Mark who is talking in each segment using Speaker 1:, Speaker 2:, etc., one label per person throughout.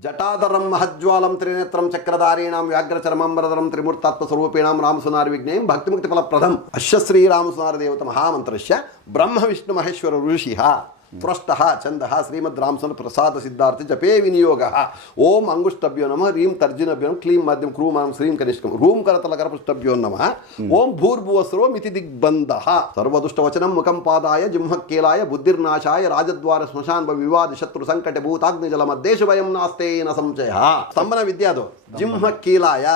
Speaker 1: ಜಟಾಧರಂ ಮಹಜ್ವಾಲಂ ತ್ರಿನೇತ್ರಂ ಚಕ್ರಧಾರೀಣಾಂ ವ್ಯಾಘ್ರಚರಮಂಬರಧರಂ ತ್ರಿಮೂರ್ತಾತ್ಮಸ್ವರೂಪಿಣಾಂ ರಾಮಸುನಾರ ವಿಜ್ಞೇಂ ಭಕ್ತಿಮುಕ್ತಿ ಫಲಪ್ರದಂ ಅಶ್ಯ ಶ್ರೀರಾಮಸುನಾರ ದೇವತ ಮಹಾಮಂತ್ರಶ್ಯ ಬ್ರಹ್ಮ ವಿಷ್ಣು ಮಹೇಶ್ವರ ಋಷಿಃ ಪೃಷ್ಟಃ ಛಂದಃ ಶ್ರೀಮದ್ ರಾಮಸನ್ ಪ್ರಸಾದ ಸಿದ್ಧಾರ್ಥ ಜಪೇ ವಿನಿಯೋಗ. ಓಂ ಅಂಗುಷ್ಟಭ್ಯೋ ನಮಃ, ರೀಂ ತರ್ಜಿನಭ್ಯೋ ಕ್ಲೀಂ ಮಾಧ್ಯಮ ಕ್ರೂಮಾಂ ಶ್ರೀಂ ಕನಿಷ್ಕಂ ರೂಂ ಕರತಲಕರ ಪೃಷ್ಟಭ್ಯೋ ನಮಃ. ಓಂ ಭೂರ್ಭುವಸ್ರೋ ಮಿತಿ ದಿಗ್ಬಂಧ ಸರ್ವದುಷ್ಟವಚನಂ ಮುಖಂ ಪಾದಾಯ ಜಿಂಹಕ್ಕೇಲಾಯ ಬುದ್ಧಿರ್ನಾಶಾಯ ರಾಜದ್ವಾರ ಸ್ಮಶಾನ್ಭ ವಿವಾದ ಶತ್ರು ಸಂಕಟ ಭೂತಾಗ್ನಿ ಜಲ ಮದ್ದೇಶು ಭಯಂ ನಾಸ್ತೇನ ಸಂಶಯ. ಸ್ತಂಭನ ವಿದ್ಯೆ ಅದು. ಜಿಂಹ ಕೀಲಾಯ,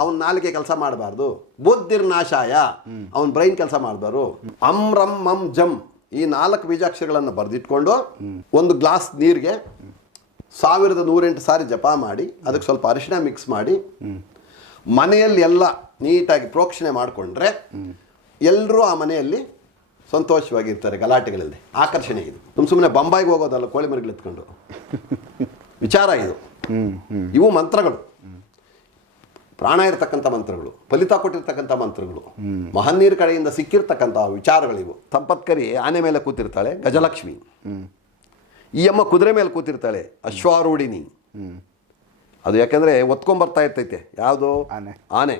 Speaker 1: ಅವನ್ ನಾಲಿಗೆ ಕೆಲಸ ಮಾಡಬಾರ್ದು. ಬುದ್ಧಿರ್ನಾಶಾಯ, ಅವನ್ ಬ್ರೈನ್ ಕೆಲಸ ಮಾಡಬಾರ್ದು ಅಮ್ರಂ ಮಂ ಜಂ. ಈ ನಾಲ್ಕು ಬೀಜಾಕ್ಷರಗಳನ್ನು ಬರೆದಿಟ್ಕೊಂಡು ಒಂದು ಗ್ಲಾಸ್ ನೀರಿಗೆ ಸಾವಿರದ ನೂರೆಂಟು ಸಾರಿ ಜಪ ಮಾಡಿ ಅದಕ್ಕೆ ಸ್ವಲ್ಪ ಅರಿಶಿಣ ಮಿಕ್ಸ್ ಮಾಡಿ ಮನೆಯಲ್ಲಿ ಎಲ್ಲ ನೀಟಾಗಿ ಪ್ರೋಕ್ಷಣೆ ಮಾಡಿಕೊಂಡ್ರೆ ಎಲ್ಲರೂ ಆ ಮನೆಯಲ್ಲಿ ಸಂತೋಷವಾಗಿರ್ತಾರೆ ಗಲಾಟೆಗಳಲ್ಲಿ. ಆಕರ್ಷಣೆ ಇದು. ಸುಮ್ಮ ಸುಮ್ಮನೆ ಬಂಬಾಯಿಗೆ ಹೋಗೋದಲ್ಲ ಕೋಳಿ ಮರಿಗಳು ಎತ್ಕೊಂಡು. ವಿಚಾರ ಇದು. ಇವು ಮಂತ್ರಗಳು. ಪ್ರಾಣ ಇರತಕ್ಕಂಥ ಮಂತ್ರಗಳು ಫಲಿತ ಕೊಟ್ಟಿರ್ತಕ್ಕಂಥ ಮಂತ್ರಗಳು ಮಹನ್ನೀರ್ ಕಡೆಯಿಂದ ಸಿಕ್ಕಿರ್ತಕ್ಕಂಥ ವಿಚಾರಗಳಿವು. ತಂಪತ್ಕರಿ ಆನೆ ಮೇಲೆ ಕೂತಿರ್ತಾಳೆ ಗಜಲಕ್ಷ್ಮಿ. ಈ ಅಮ್ಮ ಕುದುರೆ ಮೇಲೆ ಕೂತಿರ್ತಾಳೆ ಅಶ್ವಾರೂಢಿನಿ ಅದು ಯಾಕಂದ್ರೆ ಒತ್ಕೊಂಬರ್ತಾ ಇರ್ತೈತೆ ಯಾವುದು?
Speaker 2: ಆನೆ.
Speaker 1: ಆನೆ.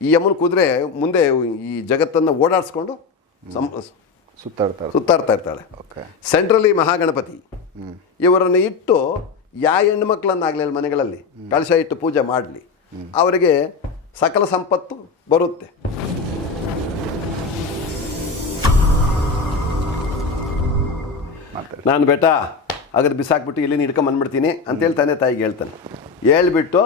Speaker 1: ಈ ಅಮ್ಮನ ಕುದುರೆ ಮುಂದೆ ಈ ಜಗತ್ತನ್ನು ಓಡಾಡಿಸ್ಕೊಂಡು ಸುತ್ತಾಡ್ತಾಳೆ.
Speaker 2: ಸುತ್ತಾಡ್ತಾರೆ
Speaker 1: ಸುತ್ತಾಡ್ತಾ ಇರ್ತಾಳೆ.
Speaker 2: ಓಕೆ.
Speaker 1: ಸೆಂಟ್ರಲಿ ಮಹಾಗಣಪತಿ. ಇವರನ್ನು ಇಟ್ಟು ಯಾ ಹೆಣ್ಣು ಮಕ್ಕಳನ್ನಾಗಲಿ ಅಲ್ಲಿ ಮನೆಗಳಲ್ಲಿ ಕಳಶ ಇಟ್ಟು ಪೂಜೆ ಮಾಡಲಿ. ಅವರಿಗೆ ಸಕಲ ಸಂಪತ್ತು ಬರುತ್ತೆ. ನಾನು ಬೇಟಾ ಹಾಗಾದ್ರೆ ಬಿಸಾಕ್ಬಿಟ್ಟು ಇಲ್ಲಿ ಹಿಡ್ಕೊಂಬಂದ್ಬಿಡ್ತೀನಿ ಅಂತೇಳಿ ತಂದೆ ತಾಯಿಗೆ ಹೇಳ್ತಾನೆ. ಹೇಳ್ಬಿಟ್ಟು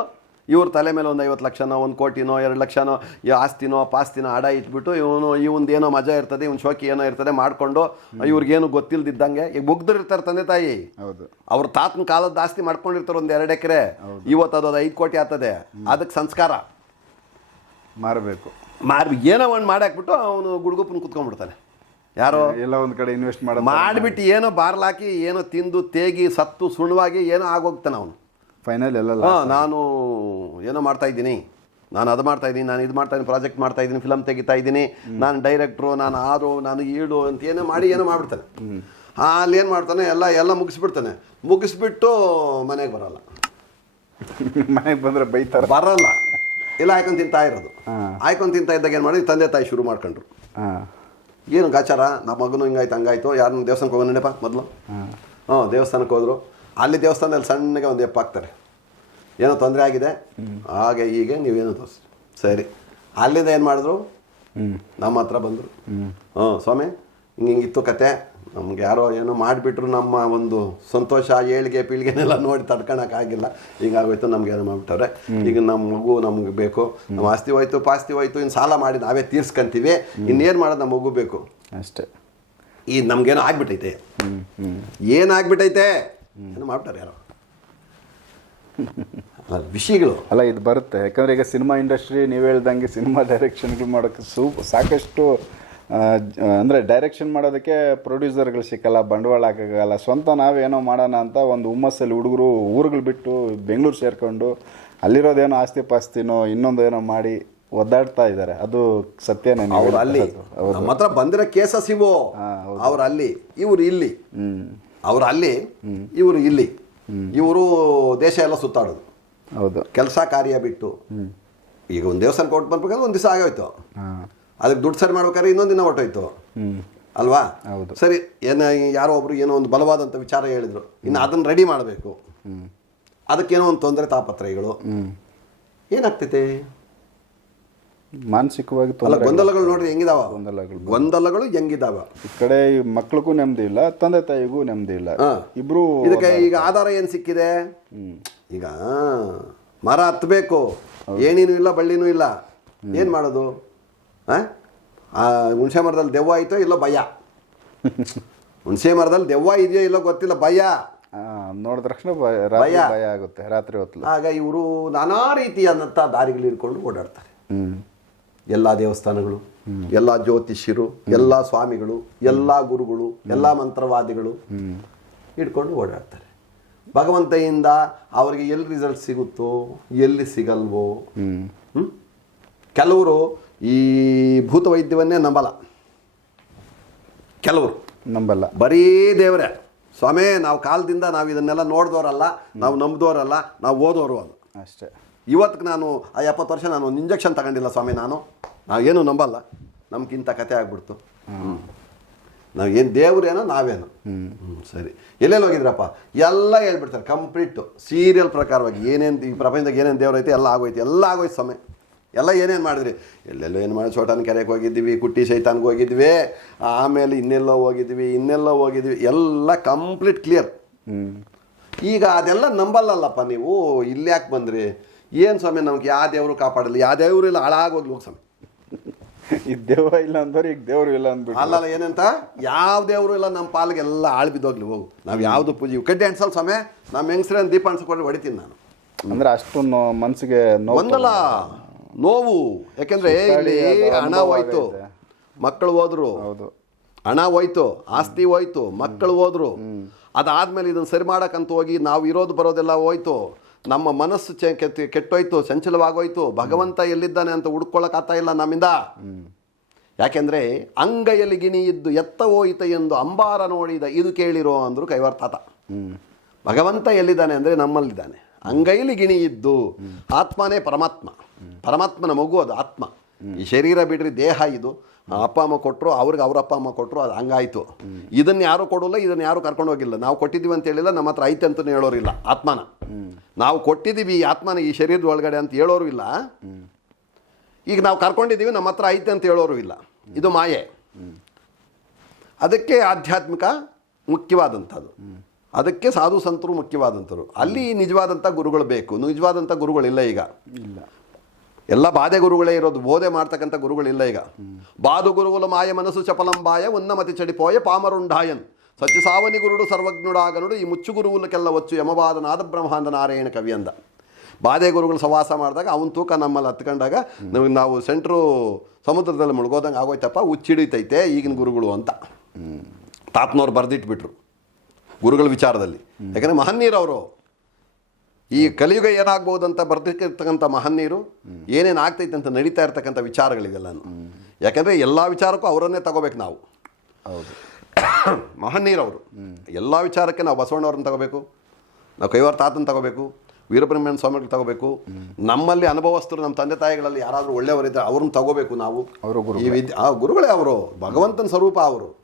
Speaker 1: ಇವ್ರ ತಲೆ ಮೇಲೆ ಒಂದು ಐವತ್ತು ಲಕ್ಷನೋ ಒಂದು ಕೋಟಿನೋ ಎರಡು ಲಕ್ಷನೋ ಈ ಆಸ್ತಿನೋ ಪಾಸ್ತಿನೋ ಅಡ ಇಟ್ಬಿಟ್ಟು ಇವನು ಇವಂದು ಏನೋ ಮಜಾ ಇರ್ತದೆ ಇವ್ನ ಶೋಕಿ ಏನೋ ಇರ್ತದೆ ಮಾಡಿಕೊಂಡು ಇವ್ರಿಗೇನು ಗೊತ್ತಿಲ್ದಿದ್ದಂಗೆ ಈಗ ಮುಗ್ದಿರ್ತಾರೆ ತಂದೆ ತಾಯಿ.
Speaker 2: ಹೌದು.
Speaker 1: ಅವ್ರ ತಾತನ ಕಾಲದ ಆಸ್ತಿ ಮಾಡ್ಕೊಂಡಿರ್ತಾರೆ ಒಂದು ಎರಡು ಎಕರೆ. ಇವತ್ತು ಅದು ಐದು ಕೋಟಿ ಆಗ್ತದೆ ಅದಕ್ಕೆ ಸಂಸ್ಕಾರ.
Speaker 2: ಮಾರಬೇಕು.
Speaker 1: ಮಾರ್ ಏನೋ ಒಂದು ಮಾಡಾಕ್ಬಿಟ್ಟು ಅವನು ಗುಡ್ಗುಪ್ಪನ ಕುತ್ಕೊಂಡ್ಬಿಡ್ತಾನೆ. ಯಾರೋ?
Speaker 2: ಎಲ್ಲ ಒಂದ್ ಕಡೆ ಇನ್ವೆಸ್ಟ್ ಮಾಡಿ
Speaker 1: ಮಾಡಿಬಿಟ್ಟು ಏನೋ ಬಾರ್ಲಾಕಿ ಏನೋ ತಿಂದು ತೇಗಿ ಸತ್ತು ಸುಣ್ಣವಾಗಿ ಏನೋ ಆಗೋಗ್ತಾನೆ ಅವನು.
Speaker 2: ಫೈನಲ್ ಎಲ್ಲ
Speaker 1: ಹಾಂ ನಾನು ಏನೋ ಮಾಡ್ತಾ ಇದ್ದೀನಿ. ನಾನು ಅದು ಮಾಡ್ತಾ ಇದ್ದೀನಿ ನಾನು ಇದು ಮಾಡ್ತಾ ಇದ್ದೀನಿ ಪ್ರಾಜೆಕ್ಟ್ ಮಾಡ್ತಾ ಇದ್ದೀನಿ ಫಿಲಮ್ ತೆಗಿತಾ ಇದ್ದೀನಿ. ನಾನು ಡೈರೆಕ್ಟ್ರು ನಾನು ಆರು ನಾನು ಈಡು ಅಂತ ಏನೋ ಮಾಡಿ ಏನೋ ಮಾಡ್ಬಿಡ್ತಾನೆ. ಅಲ್ಲಿ ಏನು ಮಾಡ್ತಾನೆ ಎಲ್ಲ ಎಲ್ಲ ಮುಗಿಸ್ಬಿಡ್ತಾನೆ. ಮುಗಿಸ್ಬಿಟ್ಟು ಮನೆಗೆ ಬರಲ್ಲ.
Speaker 2: ಮನೆಗೆ ಬಂದ್ರೆ ಬೈತಾರೆ.
Speaker 1: ಬರಲ್ಲ. ಇಲ್ಲ ಆಯ್ಕೊಂಡು ತಿಂತಾ ಇರೋದು. ಆಯ್ಕೊಂಡು ತಿಂತಾ ಇದ್ದಾಗ ಏನು ಮಾಡಿ ತಂದೆ ತಾಯಿ ಶುರು ಮಾಡ್ಕೊಂಡ್ರು. ಏನು ಗಾಚಾರ? ನಮ್ಮ ಮಗನು ಹಿಂಗಾಯ್ತು ಹಂಗಾಯ್ತು. ಯಾರು ದೇವಸ್ಥಾನಕ್ಕೆ ಹೋಗೋಣ ನೆನಪ ಮೊದಲು?
Speaker 2: ಹಾಂ.
Speaker 1: ಹ್ಞೂ ದೇವಸ್ಥಾನಕ್ಕೆ ಹೋದರು. ಅಲ್ಲಿ ದೇವಸ್ಥಾನದಲ್ಲಿ ಸಣ್ಣಗೆ ಒಂದು ಎಪ್ಪ ಹಾಕ್ತಾರೆ. ಏನೋ ತೊಂದರೆ ಆಗಿದೆ? ಹಾಗೆ ಹೀಗೆ ನೀವೇನು ತೋರಿಸಿ ಸರಿ. ಅಲ್ಲಿಂದ ಏನು ಮಾಡಿದ್ರು? ನಮ್ಮ ಹತ್ರ ಬಂದರು. ಹ್ಞೂ ಸ್ವಾಮಿ ಹಿಂಗೆ ಹಿಂಗಿತ್ತು ಕತೆ. ನಮ್ಗೆ ಯಾರೋ ಏನೋ ಮಾಡಿಬಿಟ್ರು ನಮ್ಮ ಒಂದು ಸಂತೋಷ ಏಳಿಗೆ ಪೀಳಿಗೆನೆಲ್ಲ ನೋಡಿ ತಡ್ಕೊಳಕ್ಕಾಗಿಲ್ಲ ಹೀಗಾಗೋಯ್ತು ನಮ್ಗೆ ಏನೋ ಮಾಡ್ಬಿಟ್ಟವ್ರೆ. ಈಗ ನಮ್ಮ ಮಗು ನಮ್ಗೆ ಬೇಕು. ನಮ್ಮ ಆಸ್ತಿ ಹೋಯ್ತು ಪಾಸ್ತಿ ಹೋಯ್ತು ಇನ್ನು ಸಾಲ ಮಾಡಿ ನಾವೇ ತೀರ್ಸ್ಕೊಂತೀವಿ. ಇನ್ನೇನು ಮಾಡೋದು ನಮ್ಮ ಮಗು ಬೇಕು?
Speaker 2: ಅಷ್ಟೇ.
Speaker 1: ಈ ನಮ್ಗೇನೋ ಆಗ್ಬಿಟ್ಟೈತೆ. ಏನಾಗ್ಬಿಟ್ಟೈತೆ ಏನೋ ಮಾಡ್ಬಿಟ್ಟಾರೆ ಯಾರೋ. ವಿಷಯಗಳು.
Speaker 2: ಅಲ್ಲ ಇದು ಬರುತ್ತೆ. ಯಾಕಂದ್ರೆ ಈಗ ಸಿನಿಮಾ ಇಂಡಸ್ಟ್ರಿ ನೀವು ಹೇಳ್ದಂಗೆ ಸಿನಿಮಾ ಡೈರೆಕ್ಷನ್ಗಳು ಮಾಡೋಕ್ಕೆ ಸೂ ಸಾಕಷ್ಟು ಅಂದರೆ ಡೈರೆಕ್ಷನ್ ಮಾಡೋದಕ್ಕೆ ಪ್ರೊಡ್ಯೂಸರ್ಗಳು ಸಿಕ್ಕಲ್ಲ ಬಂಡವಾಳ ಹಾಕೋಕ್ಕಾಗಲ್ಲ. ಸ್ವಂತ ನಾವೇನೋ ಮಾಡೋಣ ಅಂತ ಒಂದು ಹುಮ್ಮಸ್ಸಲ್ಲಿ ಹುಡುಗರು ಊರುಗಳು ಬಿಟ್ಟು ಬೆಂಗಳೂರು ಸೇರ್ಕೊಂಡು ಅಲ್ಲಿರೋದೇನೋ ಆಸ್ತಿ ಪಾಸ್ತಿನೋ ಇನ್ನೊಂದು ಏನೋ ಮಾಡಿ ಒದ್ದಾಡ್ತಾ ಇದ್ದಾರೆ. ಅದು
Speaker 1: ಅವ್ರು ಅಲ್ಲಿ. ಹತ್ರ ಬಂದಿರೋ ಕೇಸಸ್ ಇವು ಅವ್ರು ಅಲ್ಲಿ ಇವ್ರು ಇಲ್ಲಿ. ಅವ್ರು ಅಲ್ಲಿ ಇವರು ಇಲ್ಲಿ. ಇವರು ದೇಶ ಎಲ್ಲ ಸುತ್ತಾಡೋದು.
Speaker 2: ಹೌದು.
Speaker 1: ಕೆಲಸ ಕಾರ್ಯ ಬಿಟ್ಟು. ಈಗ ಒಂದು ದೇವಸ್ಥಾನ ಕೊಟ್ಟು ಬರ್ಬೇಕಾದ್ರೆ ಒಂದು ದಿವಸ ಆಗೋಯ್ತು ಅದಕ್ಕೆ ದುಡ್ಡು ಸರಿ ಮಾಡ್ಬೇಕಾದ್ರೆ ಇನ್ನೊಂದು ದಿನ ಹೊಟ್ಟೋಯ್ತು ಅಲ್ವಾ?
Speaker 2: ಹೌದು.
Speaker 1: ಸರಿ ಏನ ಯಾರೋ ಒಬ್ರು ಏನೋ ಒಂದು ಬಲವಾದಂಥ ವಿಚಾರ ಹೇಳಿದ್ರು. ಇನ್ನು ಅದನ್ನು ರೆಡಿ ಮಾಡಬೇಕು. ಅದಕ್ಕೇನೋ ಒಂದು ತೊಂದರೆ ತಾಪತ್ರಯಗಳು. ಏನಾಗ್ತೈತೆ?
Speaker 2: ಮಾನಸಿಕವಾಗಿ
Speaker 1: ಅಲ್ಲ ಗೊಂದಲಗಳು ನೋಡ್ರಿ ಹೆಂಗಿದಾವ?
Speaker 2: ಗೊಂದಲಗಳು
Speaker 1: ಗೊಂದಲಗಳು ಹೆಂಗಿದಾವ?
Speaker 2: ಈ ಕಡೆ ಮಕ್ಳಿಗೂ ನೆಮ್ಮದಿ ಇಲ್ಲ ತಂದೆ ತಾಯಿಗೂ ನೆಮ್ಮದಿ ಇಲ್ಲ. ಇಬ್ರು
Speaker 1: ಇದಕ್ಕೆ ಈಗ ಆಧಾರ ಏನು ಸಿಕ್ಕಿದೆ? ಈಗ ಮರ ಹತ್ತಬೇಕು ಏನೇನು ಇಲ್ಲ ಬಳ್ಳಿನೂ ಇಲ್ಲ. ಏನು ಮಾಡೋದು? ಹುಣಸೆ ಮರದಲ್ಲಿ ದೆವ್ವ ಆಯ್ತೋ ಇಲ್ಲೋ ಭಯ? ಹುಣಸೆ ಮರದಲ್ಲಿ ದೆವ್ವ ಇದೆಯೋ ಇಲ್ಲೋ ಗೊತ್ತಿಲ್ಲ ಭಯ?
Speaker 2: ನೋಡಿದ ತಕ್ಷಣ ಭಯ ಆಗುತ್ತೆ ರಾತ್ರಿ ಹೊತ್ತು
Speaker 1: ಆಗ ಇವರು ನಾನಾ ರೀತಿಯಾದಂಥ ದಾರಿಗಳು ಹಿಡ್ಕೊಂಡು ಓಡಾಡ್ತಾರೆ. ಎಲ್ಲ ದೇವಸ್ಥಾನಗಳು ಎಲ್ಲ ಜ್ಯೋತಿಷ್ಯರು ಎಲ್ಲ ಸ್ವಾಮಿಗಳು ಎಲ್ಲ ಗುರುಗಳು ಎಲ್ಲ ಮಂತ್ರವಾದಿಗಳು ಇಟ್ಕೊಂಡು ಓಡಾಡ್ತಾರೆ. ಭಗವಂತೆಯಿಂದ ಅವರಿಗೆ ಎಲ್ಲಿ ರಿಸಲ್ಟ್ ಸಿಗುತ್ತೋ ಎಲ್ಲಿ ಸಿಗಲ್ವೋ? ಕೆಲವರು ಈ ಭೂತ ವೈದ್ಯವನ್ನೇ ನಂಬಲ್ಲ. ಕೆಲವರು.
Speaker 2: ನಂಬಲ್ಲ.
Speaker 1: ಬರೀ ದೇವರೇ. ಸ್ವಾಮಿ ನಾವು ಕಾಲದಿಂದ ನಾವು ಇದನ್ನೆಲ್ಲ ನೋಡಿದವರಲ್ಲ ನಾವು ನಂಬಿದವರಲ್ಲ ನಾವು ಓದೋರು ಅದು.
Speaker 2: ಅಷ್ಟೇ.
Speaker 1: ಇವತ್ತಿಗೆ ನಾನು ಆ ಎಪ್ಪತ್ತು ವರ್ಷ ನಾನು ಒಂದು ಇಂಜೆಕ್ಷನ್ ತಗೊಂಡಿಲ್ಲ ಸ್ವಾಮಿ ನಾನು. ನಾವು ಏನು ನಂಬಲ್ಲ. ನಮ್ಗಿಂತ ಕತೆ ಆಗ್ಬಿಡ್ತು. ಹ್ಞೂ ನಾವು ಏನು ದೇವ್ರೇನೋ ನಾವೇನೋ. ಹ್ಞೂ ಸರಿ. ಎಲ್ಲೆಲ್ಲಿ ಹೋಗಿದ್ರಪ್ಪ? ಎಲ್ಲ ಹೇಳ್ಬಿಡ್ತಾರೆ ಕಂಪ್ಲೀಟು. ಸೀರಿಯಲ್ ಪ್ರಕಾರವಾಗಿ ಏನೇನು ಈ ಪ್ರಪಂಚದಾಗ ಏನೇನು ದೇವ್ರು ಐತೆ ಎಲ್ಲ ಆಗೋಯ್ತು ಎಲ್ಲ ಆಗೋಯ್ತು ಸ್ವಾಮಿ. ಎಲ್ಲ ಏನೇನು ಮಾಡಿದ್ರಿ? ಎಲ್ಲೆಲ್ಲೋ ಏನು ಮಾಡಿ ಸೋಟನ್ ಕೆರೆಗೆ ಹೋಗಿದ್ವಿ ಕುಟ್ಟಿ ಸೈತಾನ್ಗೆ ಹೋಗಿದ್ವಿ ಆಮೇಲೆ ಇನ್ನೆಲ್ಲೋ ಹೋಗಿದ್ವಿ ಇನ್ನೆಲ್ಲೋ ಹೋಗಿದ್ವಿ ಎಲ್ಲ ಕಂಪ್ಲೀಟ್ ಕ್ಲಿಯರ್.
Speaker 2: ಹ್ಞೂ
Speaker 1: ಈಗ ಅದೆಲ್ಲ ನಂಬಲ್ಲಲ್ಲಪ್ಪ ನೀವು? ಇಲ್ಲಿ ಯಾಕೆ ಬಂದ್ರಿ? ಏನು ಸ್ವಾಮಿ ನಮ್ಗೆ ಯಾವ ದೇವರು ಕಾಪಾಡಲ್ಲ ಯಾವ ದೇವರು ಇಲ್ಲ ಹಾಳಾಗೋಗ್ಲಿ ಹೋಗಿ ಸ್ವಾಮಿ.
Speaker 2: ಈ ದೇವ ಇಲ್ಲ ಅಂದ್ರೆ ಈಗ ದೇವರು ಇಲ್ಲ ಅಂದ್ಬಿಟ್ಟು
Speaker 1: ಅಲ್ಲಲ್ಲ ಏನಂತ? ಯಾವ ದೇವರು ಇಲ್ಲ ನಮ್ಮ ಪಾಲಿಗೆ ಎಲ್ಲ ಆಳು ಬಿದ್ದೋಗ್ಲಿ ಹೋಗು. ನಾವು ಯಾವುದು ಪೂಜೆ ಕಡ್ಡಿ ಅನ್ಸಲ್ಲ ಸ್ವಾಮಿ? ನಮ್ಮ ಹೆಂಗಸ್ರೇನು ದೀಪ ಅನ್ಸ್ಕೊಂಡು ಹೊಡಿತೀನಿ ನಾನು.
Speaker 2: ಅಂದ್ರೆ ಅಷ್ಟೊಂದು ಮನಸ್ಸಿಗೆ
Speaker 1: ಒಂದಲ್ಲ ನೋವು. ಯಾಕೆಂದ್ರೆ ಇಲ್ಲಿ ಹಣ ಹೋಯ್ತು. ಮಕ್ಕಳು ಹೋದ್ರು.
Speaker 2: ಹೌದು.
Speaker 1: ಹಣ ಹೋಯ್ತು ಆಸ್ತಿ ಹೋಯ್ತು ಮಕ್ಕಳು ಹೋದ್ರು. ಅದಾದ್ಮೇಲೆ ಇದನ್ನ ಸರಿ ಮಾಡಕ್ಕಂತ ಹೋಗಿ ನಾವು ಇರೋದು ಬರೋದೆಲ್ಲ ಹೋಯ್ತು. ನಮ್ಮ ಮನಸ್ಸು ಚೆ ಕೆಟ್ಟೋಯ್ತು ಚಂಚಲವಾಗೋಯ್ತು ಭಗವಂತ ಎಲ್ಲಿದ್ದಾನೆ ಅಂತ ಹುಡ್ಕೊಳಕ್ಕಾಗ್ತಾ ಇಲ್ಲ ನಮ್ಮಿಂದ. ಯಾಕೆಂದ್ರೆ ಅಂಗೈಯಲ್ಲಿ ಗಿಣಿ ಇದ್ದು ಎತ್ತ ಹೋಯಿತ ಎಂದು ಅಂಬಾರ ನೋಡಿದ ಇದು ಕೇಳಿರೋ ಅಂದ್ರು ಕೈವರ್ತಾತ ತಾತ. ಭಗವಂತ ಎಲ್ಲಿದ್ದಾನೆ ಅಂದರೆ ನಮ್ಮಲ್ಲಿದ್ದಾನೆ. ಅಂಗೈಲಿ ಗಿಣಿ ಇದ್ದು ಆತ್ಮನೇ ಪರಮಾತ್ಮ. ಪರಮಾತ್ಮನ ಮಗು ಅದು ಆತ್ಮ. ಈ ಶರೀರ ಬಿಡ್ರಿ, ದೇಹ ಇದು. ಅಪ್ಪ, ಅಮ್ಮ ಕೊಟ್ಟರು ಅವ್ರಿಗೆ ಅವ್ರ ಅಪ್ಪ, ಅಮ್ಮ ಕೊಟ್ಟರು ಅದು ಹಂಗಾಯಿತು. ಇದನ್ನು ಯಾರು ಕೊಡೋಲ್ಲ, ಇದನ್ನ ಯಾರು ಕರ್ಕೊಂಡು ಹೋಗಿಲ್ಲ. ನಾವು ಕೊಟ್ಟಿದ್ದೀವಿ ಅಂತ ಹೇಳಿಲ್ಲ, ನಮ್ಮ ಹತ್ರ ಐತೆ ಅಂತಲೂ ಹೇಳೋರಿಲ್ಲ ಆತ್ಮನ. ನಾವು ಕೊಟ್ಟಿದ್ದೀವಿ ಈ ಆತ್ಮನ, ಈ ಶರೀರದ ಒಳಗಡೆ ಅಂತ ಹೇಳೋರು ಇಲ್ಲ. ಈಗ ನಾವು ಕರ್ಕೊಂಡಿದ್ದೀವಿ, ನಮ್ಮ ಹತ್ರ ಐತೆ ಅಂತ ಹೇಳೋರು ಇಲ್ಲ. ಇದು ಮಾಯೆ. ಅದಕ್ಕೆ ಆಧ್ಯಾತ್ಮಿಕ ಮುಖ್ಯವಾದಂಥದ್ದು. ಅದಕ್ಕೆ ಸಾಧು ಸಂತರು ಮುಖ್ಯವಾದಂಥರು ಅಲ್ಲಿ ನಿಜವಾದಂಥ ಗುರುಗಳು ಬೇಕು. ನಿಜವಾದಂಥ ಗುರುಗಳಿಲ್ಲ ಈಗ.
Speaker 2: ಇಲ್ಲ.
Speaker 1: ಎಲ್ಲ ಬಾಧೆ ಗುರುಗಳೇ ಇರೋದು, ಬೋಧೆ ಮಾಡ್ತಕ್ಕಂಥ ಗುರುಗಳಿಲ್ಲ ಈಗ. ಬಾದು ಗುರುಗಳು ಮಾಯ ಮನಸ್ಸು ಚಪಲಂಬಾಯ, ಉನ್ನಮತಿ ಚಡಿಪೋಯ ಪಾಮರುಂಡಾಯನ್. ಸತ್ಯ ಸಾವನಿ ಗುರುಡು ಸರ್ವಜ್ಞುಡಾಗನುಡು ಈ ಮುಚ್ಚು ಗುರುವುಲ್ಲಕ್ಕೆಲ್ಲ ಯಮವಾದ ನಾದ ಬ್ರಹ್ಮಾಂಡ ನಾರಾಯಣ ಕವಿಯಂದ ಬಾದೆ ಗುರುಗಳು ಸವಾಸ ಮಾಡಿದಾಗ ಅವನ ತೂಕ ನಮ್ಮಲ್ಲಿ ಹತ್ಕೊಂಡಾಗ ನಮಗೆ ನಾವು ಸೆಂಟ್ರು ಸಮುದ್ರದಲ್ಲಿ ಮುಳುಗೋದಂಗೆ ಆಗೋಯ್ತಪ್ಪ ಹುಚ್ಚಿಡಿತೈತೆ ಈಗಿನ ಗುರುಗಳು ಅಂತ. ತಾತ್ನವ್ರು ಬರೆದಿಟ್ಬಿಟ್ರು ಗುರುಗಳ ವಿಚಾರದಲ್ಲಿ. ಯಾಕಂದರೆ ಮಹನ್ನೀರವರು ಈ ಕಲಿಯುಗ ಏನಾಗ್ಬೋದಂತ ಅಂತ ಬರ್ತಿರ್ತಕ್ಕಂಥ ಮಹನ್ನೀರು ಏನೇನು ಆಗ್ತೈತೆ ಅಂತ ನಡೀತಾ ಇರ್ತಕ್ಕಂಥ ವಿಚಾರಗಳಿವೆಲ್ಲ. ಯಾಕಂದರೆ ಎಲ್ಲ ವಿಚಾರಕ್ಕೂ ಅವರನ್ನೇ ತಗೋಬೇಕು ನಾವು.
Speaker 2: ಹೌದು.
Speaker 1: ಮಹನ್ನೀರವರು ಎಲ್ಲ ವಿಚಾರಕ್ಕೆ ನಾವು ಬಸವಣ್ಣವ್ರನ್ನ ತಗೋಬೇಕು ನಾವು ಕೈವಾರ ತಾತನ ತಗೋಬೇಕು ವೀರಬ್ರಹ್ಮಣ್ಯ ಸ್ವಾಮಿಗಳು ತಗೋಬೇಕು. ನಮ್ಮಲ್ಲಿ ಅನುಭವಸ್ಥರು ನಮ್ಮ ತಂದೆ ತಾಯಿಗಳಲ್ಲಿ ಯಾರಾದರೂ ಒಳ್ಳೆಯವರಿದ್ದರೆ ಅವ್ರನ್ನ ತಗೋಬೇಕು ನಾವು.
Speaker 2: ಅವರು ಗುರು
Speaker 1: ಈ ವಿದ್ಯೆ ಆ ಗುರುಗಳೇ ಅವರು ಭಗವಂತನ ಸ್ವರೂಪ ಅವರು.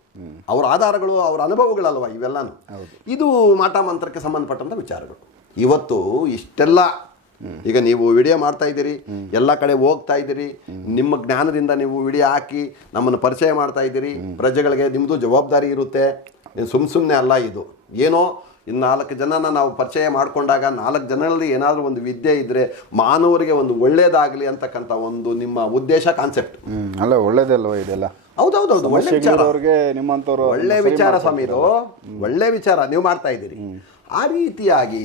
Speaker 1: ಅವರ ಆಧಾರಗಳು ಅವರ ಅನುಭವಗಳಲ್ವ ಇವೆಲ್ಲನೂ. ಇದು ಮಾಟ ಮಂತ್ರಕ್ಕೆ ಸಂಬಂಧಪಟ್ಟಂಥ ವಿಚಾರಗಳು. ಇವತ್ತು ಇಷ್ಟೆಲ್ಲ ಈಗ ನೀವು ವಿಡಿಯೋ ಮಾಡ್ತಾ ಇದ್ದೀರಿ ಎಲ್ಲ ಕಡೆ ಹೋಗ್ತಾ ಇದ್ದೀರಿ ನಿಮ್ಮ ಜ್ಞಾನದಿಂದ ನೀವು ವಿಡಿಯೋ ಹಾಕಿ ನಮ್ಮನ್ನು ಪರಿಚಯ ಮಾಡ್ತಾ ಇದ್ದೀರಿ ಪ್ರಜೆಗಳಿಗೆ ನಿಮ್ಮದು ಜವಾಬ್ದಾರಿ ಇರುತ್ತೆ. ಸುಮ್ ಸುಮ್ಮನೆ ಅಲ್ಲ ಇದು. ಏನೋ ಇನ್ನು ನಾಲ್ಕು ಜನನ ನಾವು ಪರಿಚಯ ಮಾಡಿಕೊಂಡಾಗ ನಾಲ್ಕು ಜನರಲ್ಲಿ ಏನಾದರೂ ಒಂದು ವಿದ್ಯೆ ಇದ್ದರೆ ಮಾನವರಿಗೆ ಒಂದು ಒಳ್ಳೇದಾಗಲಿ ಅಂತಕ್ಕಂಥ ಒಂದು ನಿಮ್ಮ ಉದ್ದೇಶ ಕಾನ್ಸೆಪ್ಟ್
Speaker 2: ಅಲ್ಲ ಒಳ್ಳೇದಲ್ವ ಇದೆಲ್ಲ?
Speaker 1: ಹೌದೌದೌದು ಒಳ್ಳೆ ವಿಚಾರ.
Speaker 2: ಅವ್ರಿಗೆ ನಿಮ್ಮಂಥವ್ರು
Speaker 1: ಒಳ್ಳೆ ವಿಚಾರ. ಸ್ವಾಮಿ ಇದು. ಒಳ್ಳೆ ವಿಚಾರ ನೀವು ಮಾಡ್ತಾ ಇದ್ದೀರಿ. ಆ ರೀತಿಯಾಗಿ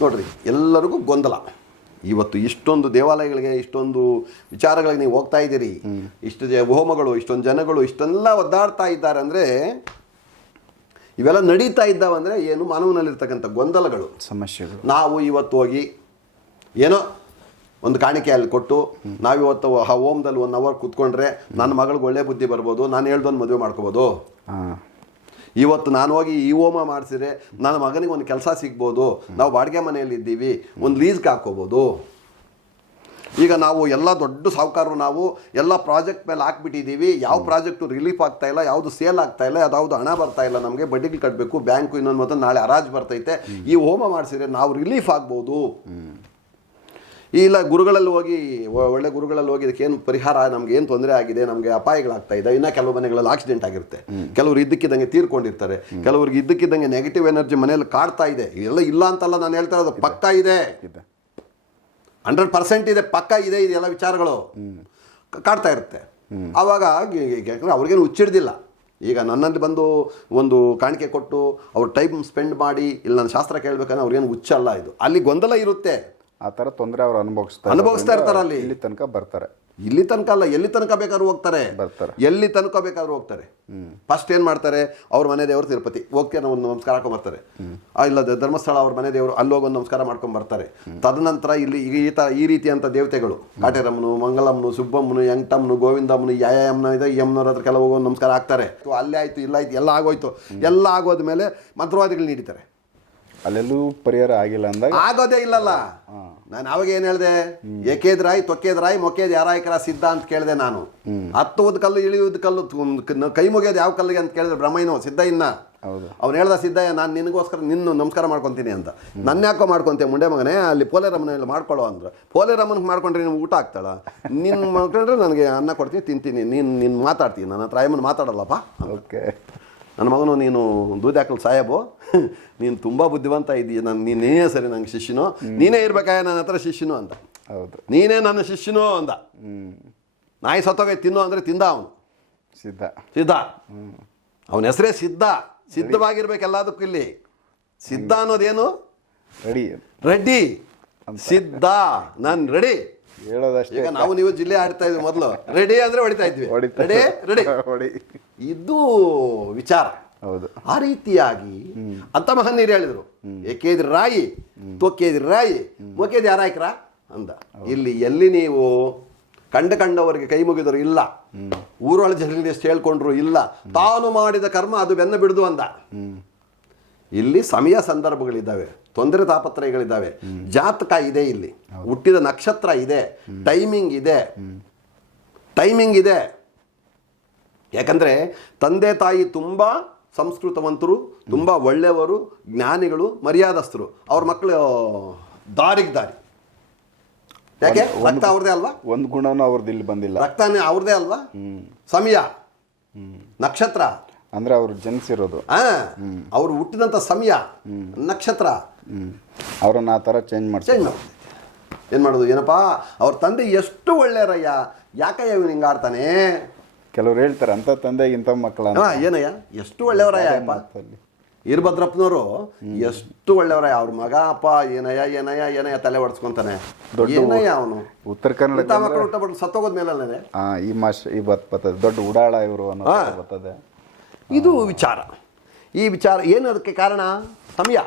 Speaker 1: ನೋಡ್ರಿ ಎಲ್ಲರಿಗೂ ಗೊಂದಲ. ಇವತ್ತು ಇಷ್ಟೊಂದು ದೇವಾಲಯಗಳಿಗೆ ಇಷ್ಟೊಂದು ವಿಚಾರಗಳಿಗೆ ನೀವು ಹೋಗ್ತಾ ಇದ್ದೀರಿ. ಇಷ್ಟು ಹೋಮಗಳು ಇಷ್ಟೊಂದು ಜನಗಳು ಇಷ್ಟೆಲ್ಲ ಒದ್ದಾಡ್ತಾ ಇದ್ದಾರೆ ಅಂದರೆ ಇವೆಲ್ಲ ನಡೀತಾ ಇದ್ದಾವಂದರೆ ಏನು ಮಾನವನಲ್ಲಿರ್ತಕ್ಕಂಥ ಗೊಂದಲಗಳು.
Speaker 2: ಸಮಸ್ಯೆಗಳು.
Speaker 1: ನಾವು ಇವತ್ತು ಹೋಗಿ ಏನೋ ಒಂದು ಕಾಣಿಕೆ ಅಲ್ಲಿ ಕೊಟ್ಟು ನಾವಿವತ್ತು ಆ ಹೋಮದಲ್ಲಿ ಒನ್ ಅವರ್ ಕೂತ್ಕೊಂಡ್ರೆ ನನ್ನ ಮಗಳಿಗೆ ಒಳ್ಳೆ ಬುದ್ಧಿ ಬರ್ಬೋದು ನಾನು ಹೇಳ್ದೊಂದು ಮದುವೆ ಮಾಡ್ಕೋಬೋದು. ಇವತ್ತು ನಾನು ಹೋಗಿ ಈ ಹೋಮ ಮಾಡಿಸಿದ್ರೆ ನನ್ನ ಮಗನಿಗೆ ಒಂದು ಕೆಲಸ ಸಿಗ್ಬೋದು. ನಾವು ಬಾಡಿಗೆ ಮನೆಯಲ್ಲಿ ಇದ್ದೀವಿ. ಒಂದು ಲೀಸ್ಗೆ ಹಾಕೋಬೋದು ಈಗ ನಾವು ಎಲ್ಲ ದೊಡ್ಡ ಸಾಹುಕಾರರು ನಾವು ಎಲ್ಲ ಪ್ರಾಜೆಕ್ಟ್ ಮೇಲೆ ಹಾಕ್ಬಿಟ್ಟಿದ್ದೀವಿ. ಯಾವ ಪ್ರಾಜೆಕ್ಟು ರಿಲೀಫ್ ಆಗ್ತಾ ಇಲ್ಲ ಯಾವುದು ಸೇಲ್ ಆಗ್ತಾ ಇಲ್ಲ ಯಾವ್ದು ಹಣ ಬರ್ತಾ ಇಲ್ಲ ನಮಗೆ. ಬಡ್ಡಿಗೆ ಕಟ್ಟಬೇಕು ಬ್ಯಾಂಕು ಇನ್ನೊಂದು ಮತ್ತೆ ನಾಳೆ ಹರಾಜ್ ಬರ್ತೈತೆ. ಈ ಹೋಮ ಮಾಡಿಸಿದ್ರೆ ನಾವು ರಿಲೀಫ್ ಆಗ್ಬೋದು. ಇಲ್ಲ ಗುರುಗಳಲ್ಲಿ ಹೋಗಿ ಒಳ್ಳೆ ಗುರುಗಳಲ್ಲಿ ಹೋಗಿ ಇದಕ್ಕೆ ಏನು ಪರಿಹಾರ ನಮ್ಗೆ ಏನು ತೊಂದರೆ ಆಗಿದೆ ನಮಗೆ ಅಪಾಯಗಳಾಗ್ತಾ ಇದೆ ಇನ್ನೂ ಕೆಲವು ಮನೆಗಳಲ್ಲಿ ಆಕ್ಸಿಡೆಂಟ್ ಆಗಿರುತ್ತೆ. ಕೆಲವರು ಇದ್ದಕ್ಕಿದ್ದಂಗೆ ತೀರ್ಕೊಂಡಿರ್ತಾರೆ ಕೆಲವ್ರಿಗೆ ಇದ್ದಕ್ಕಿದ್ದಂಗೆ ನೆಗೆಟಿವ್ ಎನರ್ಜಿ ಮನೆಯಲ್ಲಿ ಕಾಡ್ತಾ ಇದೆ. ಎಲ್ಲ ಇಲ್ಲ ಅಂತಲ್ಲ ನಾನು ಹೇಳ್ತಾ ಇರೋದು ಪಕ್ಕ ಇದೆ. ಹಂಡ್ರೆಡ್ ಪರ್ಸೆಂಟ್ ಇದೆ ಪಕ್ಕ ಇದೆ ಇದೆಲ್ಲ ವಿಚಾರಗಳು. ಕಾಡ್ತಾ ಇರುತ್ತೆ. ಆವಾಗ ಯಾಕಂದ್ರೆ ಅವ್ರಿಗೇನು ಹುಚ್ಚಿಡ್ದಿಲ್ಲ. ಈಗ ನನ್ನಲ್ಲಿ ಬಂದು ಒಂದು ಕಾಣಿಕೆ ಕೊಟ್ಟು ಅವ್ರ ಟೈಮ್ ಸ್ಪೆಂಡ್ ಮಾಡಿ ಇಲ್ಲ ನನ್ನ ಶಾಸ್ತ್ರ ಕೇಳಬೇಕಂದ್ರೆ ಅವ್ರಿಗೇನು ಹುಚ್ಚಲ್ಲ ಇದು. ಅಲ್ಲಿ ಗೊಂದಲ ಇರುತ್ತೆ.
Speaker 2: ಆ ಥರ ತೊಂದರೆ ಅವ್ರು ಅನುಭವಿಸ್ತಾರೆ
Speaker 1: ಅನುಭವಿಸ್ತಾ ಇರ್ತಾರೆ ಅಲ್ಲಿ.
Speaker 2: ಇಲ್ಲಿ ತನಕ ಬರ್ತಾರೆ.
Speaker 1: ಇಲ್ಲಿ ತನಕ ಅಲ್ಲ ಎಲ್ಲಿ ತನಕ ಬೇಕಾದ್ರೂ ಹೋಗ್ತಾರೆ.
Speaker 2: ಬರ್ತಾರೆ.
Speaker 1: ಎಲ್ಲಿ ತನಕ ಬೇಕಾದ್ರೂ ಹೋಗ್ತಾರೆ. ಫಸ್ಟ್ ಏನು ಮಾಡ್ತಾರೆ? ಅವ್ರ ಮನೆ ದೇವರು ತಿರುಪತಿ. ಹೋಗ್ತೇನೆ ಒಂದು ನಮಸ್ಕಾರ ಹಾಕೊಂಬರ್ತಾರೆ ಆ, ಇಲ್ಲ ಧರ್ಮಸ್ಥಳ ಅವ್ರ ಮನೆ ದೇವರು ಅಲ್ಲಿ ಹೋಗಿ ಒಂದು ನಮಸ್ಕಾರ ಮಾಡ್ಕೊಂಡು ಬರ್ತಾರೆ. ತದನಂತರ ಇಲ್ಲಿ ಈಗ ಈ ತ ಈ ರೀತಿಯಂಥ ದೇವತೆಗಳು ಕಾಟೇರಮ್ಮನು ಮಂಗಲಮ್ಮನು ಸುಬ್ಬಮ್ಮನು ಎಂಟಮ್ಮನು ಗೋವಿಂದಮ್ಮನು ಯಾಯಮ್ಮನ ಇದೆ ಈ ಅಮ್ಮನವ್ರ ಹತ್ರ ಕೆಲವು ನಮಸ್ಕಾರ ಹಾಕ್ತಾರೆ. ಅಲ್ಲೇ ಆಯ್ತು ಇಲ್ಲ ಆಯ್ತು ಎಲ್ಲ ಆಗೋಯ್ತು. ಎಲ್ಲ ಆಗೋದ್ಮೇಲೆ ಮಂತ್ರವಾದಿಗಳು ನೀಡಿತಾರೆ
Speaker 2: ಅಲ್ಲೆಲ್ಲೂ ಪರಿಹಾರ ಆಗಿಲ್ಲ ಅಂದಾಗ
Speaker 1: ಆಗೋದೇ ಇಲ್ಲಲ್ಲ. ನಾನು ಅವಾಗ ಏನ್ ಹೇಳಿದೆ? ಏಕೇದ್ರಾಯ್ ತೊಕ್ಕೇದ್ರಾಯ್ ಮೊಕ್ಕೇದ್ ಯಾರಾಯ್ಕರ ಸಿದ್ಧ ಅಂತ ಕೇಳಿದೆ ನಾನು. ಹತ್ತುವುದ ಕಲ್ಲು ಇಳಿಯುವುದ ಕಲ್ಲು ಕೈ ಮುಗಿಯೋದು ಯಾವ ಕಲ್ಲಿಗೆ ಅಂತ ಕೇಳಿದ್ರೆ ಬ್ರಹ್ಮಯ್ಯನು ಸಿದ್ಧ ಇನ್ನ?
Speaker 2: ಹೌದು.
Speaker 1: ಅವ್ನು ಹೇಳ್ದ ಸಿದ್ಧಯ್ಯ ನಾನು ನಿನಗೋಸ್ಕರ ನಿನ್ನ ನಮಸ್ಕಾರ ಮಾಡ್ಕೊತೀನಿ ಅಂತ. ನನ್ನ ಯಾಕೋ ಮಾಡ್ಕೊಂತೆ ಮುಂಡೆ ಮಗನೇ? ಅಲ್ಲಿ ಪೋಲೆರಮ್ಮನ ಮಾಡ್ಕೊಳ್ಳೋ ಅಂದ್ರೆ. ಪೋಲೆರಮ್ಮನಿಗೆ ಮಾಡ್ಕೊಂಡ್ರೆ ನೀನು ಊಟ ಆಗ್ತಾಳ? ನಿನ್ನ ಮಾಡ್ಕೊಂಡ್ರೆ ನನಗೆ ಅನ್ನ ಕೊಡ್ತೀನಿ ತಿಂತೀನಿ. ನೀನು ನಿನ್ನ ಮಾತಾಡ್ತೀನಿ. ನನ್ನ ಹತ್ರ ಆಯಮ್ಮನ ಮಾತಾಡಲ್ಲಪ್ಪ
Speaker 2: ಓಕೆ
Speaker 1: ನನ್ನ ಮಗನು ನೀನು ದೂದ್ಯಾಕಲ್ ಸಾಹೇಬು ನೀನು ತುಂಬ ಬುದ್ಧಿವಂತ ಇದ್ದೀಯ ನಾನು ನೀನೇ ಸರಿ ನಂಗೆ ಶಿಷ್ಯನು ನೀನೇ ಇರ್ಬೇಕಾಯ ನನ್ನ ಹತ್ರ ಶಿಷ್ಯನು ಅಂತ.
Speaker 2: ಹೌದು.
Speaker 1: ನೀನೇ ನನ್ನ ಶಿಷ್ಯನು ಅಂದ. ನಾಯಿ ಸತ್ತೋಗೈ ತಿನ್ನು ಅಂದರೆ ತಿಂದ ಅವನು.
Speaker 2: ಸಿದ್ಧ.
Speaker 1: ಸಿದ್ಧ. ಅವನ ಹೆಸರೇ ಸಿದ್ಧ. ಸಿದ್ಧವಾಗಿರ್ಬೇಕು ಎಲ್ಲದಕ್ಕೂ ಇಲ್ಲಿ. ಸಿದ್ಧ ಅನ್ನೋದೇನು?
Speaker 2: ರೆಡಿ.
Speaker 1: ರೆಡ್ಡಿ ಸಿದ್ಧ. ನಾನು ರೆಡಿ. ಈಗ ನಾವು ನೀವು ಜಿಲ್ಲೆ ಆಡ್ತಾ ಇದ್ವಿ ಮೊದಲು. ರೆಡಿ ಅಂದ್ರೆ ಹೊಡಿತಾ ಇದ್ವಿ. Ready ready. ಇದು ವಿಚಾರ. ಆ ರೀತಿಯಾಗಿ ಅಂತ ಮಹನೀಯರು ಹೇಳಿದ್ರು. ಏಕೇದ್ರ ರಾಯಿ ತೊಕ್ಕೇದ್ರ ರಾಯಿ ಮೊಕೇದ್ ಯಾರಾಯ್ಕ್ರ ಅಂದ. ಇಲ್ಲಿ ಎಲ್ಲಿ ನೀವು ಕಂಡ ಕಂಡವರಿಗೆ ಕೈ ಮುಗಿದರು ಇಲ್ಲ ಊರೊಳ ಜನರಿಗೆ ಎಷ್ಟು ಹೇಳ್ಕೊಂಡ್ರು ಇಲ್ಲ ತಾನು ಮಾಡಿದ ಕರ್ಮ ಅದು ಬೆನ್ನ ಬಿಡುದು ಅಂದ. ಇಲ್ಲಿ ಸಮಯ ಸಂದರ್ಭಗಳಿದ್ದಾವೆ ತೊಂದರೆ ತಾಪತ್ರಯಗಳಿದ್ದಾವೆ ಜಾತಕ ಇದೆ ಇಲ್ಲಿ. ಹುಟ್ಟಿದ ನಕ್ಷತ್ರ ಇದೆ ಟೈಮಿಂಗ್ ಇದೆ. ಟೈಮಿಂಗ್ ಇದೆ. ಯಾಕಂದ್ರೆ ತಂದೆ ತಾಯಿ ತುಂಬ ಸಂಸ್ಕೃತವಂತರು ತುಂಬ ಒಳ್ಳೆಯವರು ಜ್ಞಾನಿಗಳು ಮರ್ಯಾದಸ್ಥರು. ಅವ್ರ ಮಕ್ಕಳು ದಾರಿಗೆ ದಾರಿ ಯಾಕೆ? ರಕ್ತ ಅವ್ರದೇ ಅಲ್ವಾ?
Speaker 2: ಒಂದು ಗುಣನೂ ಅವ್ರದ್ದು ಇಲ್ಲಿ ಬಂದಿಲ್ಲ.
Speaker 1: ರಕ್ತನೇ ಅವ್ರದೇ ಅಲ್ವಾ? ಸಮಯ? ನಕ್ಷತ್ರ?
Speaker 2: ಅಂದ್ರೆ ಅವರು ಜನಿಸಿರೋದು
Speaker 1: ಆ ಅವ್ರು ಹುಟ್ಟಿದಂಥ ಸಮಯ? ನಕ್ಷತ್ರ?
Speaker 2: ಅವ್ರನ್ನ ಆ ಥರ ಚೇಂಜ್ ಮಾಡಿ
Speaker 1: ಚೇಂಜ್ ಮಾಡಿ ಏನು ಮಾಡೋದು? ಏನಪ್ಪ? ಅವ್ರ ತಂದೆ ಎಷ್ಟು ಒಳ್ಳೆಯರಯ್ಯ? ಯಾಕಯ್ಯ ಇವನು ಹಿಂಗೆ ಆಡ್ತಾನೆ
Speaker 2: ಕೆಲವ್ರು ಹೇಳ್ತಾರೆ ಅಂತ ತಂದೆ ಇಂಥ ಮಕ್ಕಳ
Speaker 1: ಏನಯ್ಯ? ಎಷ್ಟು ಒಳ್ಳೆಯವರಯ್ಯ ಅಪ್ಪ? ವೀರಭದ್ರಪ್ಪನವರು ಎಷ್ಟು ಒಳ್ಳೆಯವರಯ್ಯ ಅವ್ರ ಮಗ ಅಪ್ಪ ಏನಯ್ಯ ಏನಯ್ಯ ಏನಯ್ಯ ತಲೆ ಹೊಡ್ಸ್ಕೊಂತಾನೆ
Speaker 2: ದೊಡ್ಡ
Speaker 1: ಏನಯ್ಯ ಅವನು?
Speaker 2: ಉತ್ತರ ಕನ್ನಡ
Speaker 1: ಮಕ್ಕಳು ಊಟ ಬಿಟ್ಟು ಸತ್ತೋಗೋದ್ ಮೇಲಲ್ಲೇ
Speaker 2: ಹಾ ಈ ಮಾಸ್ ಈ ಬತ್ ಬರ್ತದೆ ದೊಡ್ಡ ಉಡಾಳ ಇವರು ಅನ್ನೋ. ಬರ್ತದೆ
Speaker 1: ಇದು ವಿಚಾರ. ಈ ವಿಚಾರ ಏನು ಅದಕ್ಕೆ ಕಾರಣ? ಸಮಯ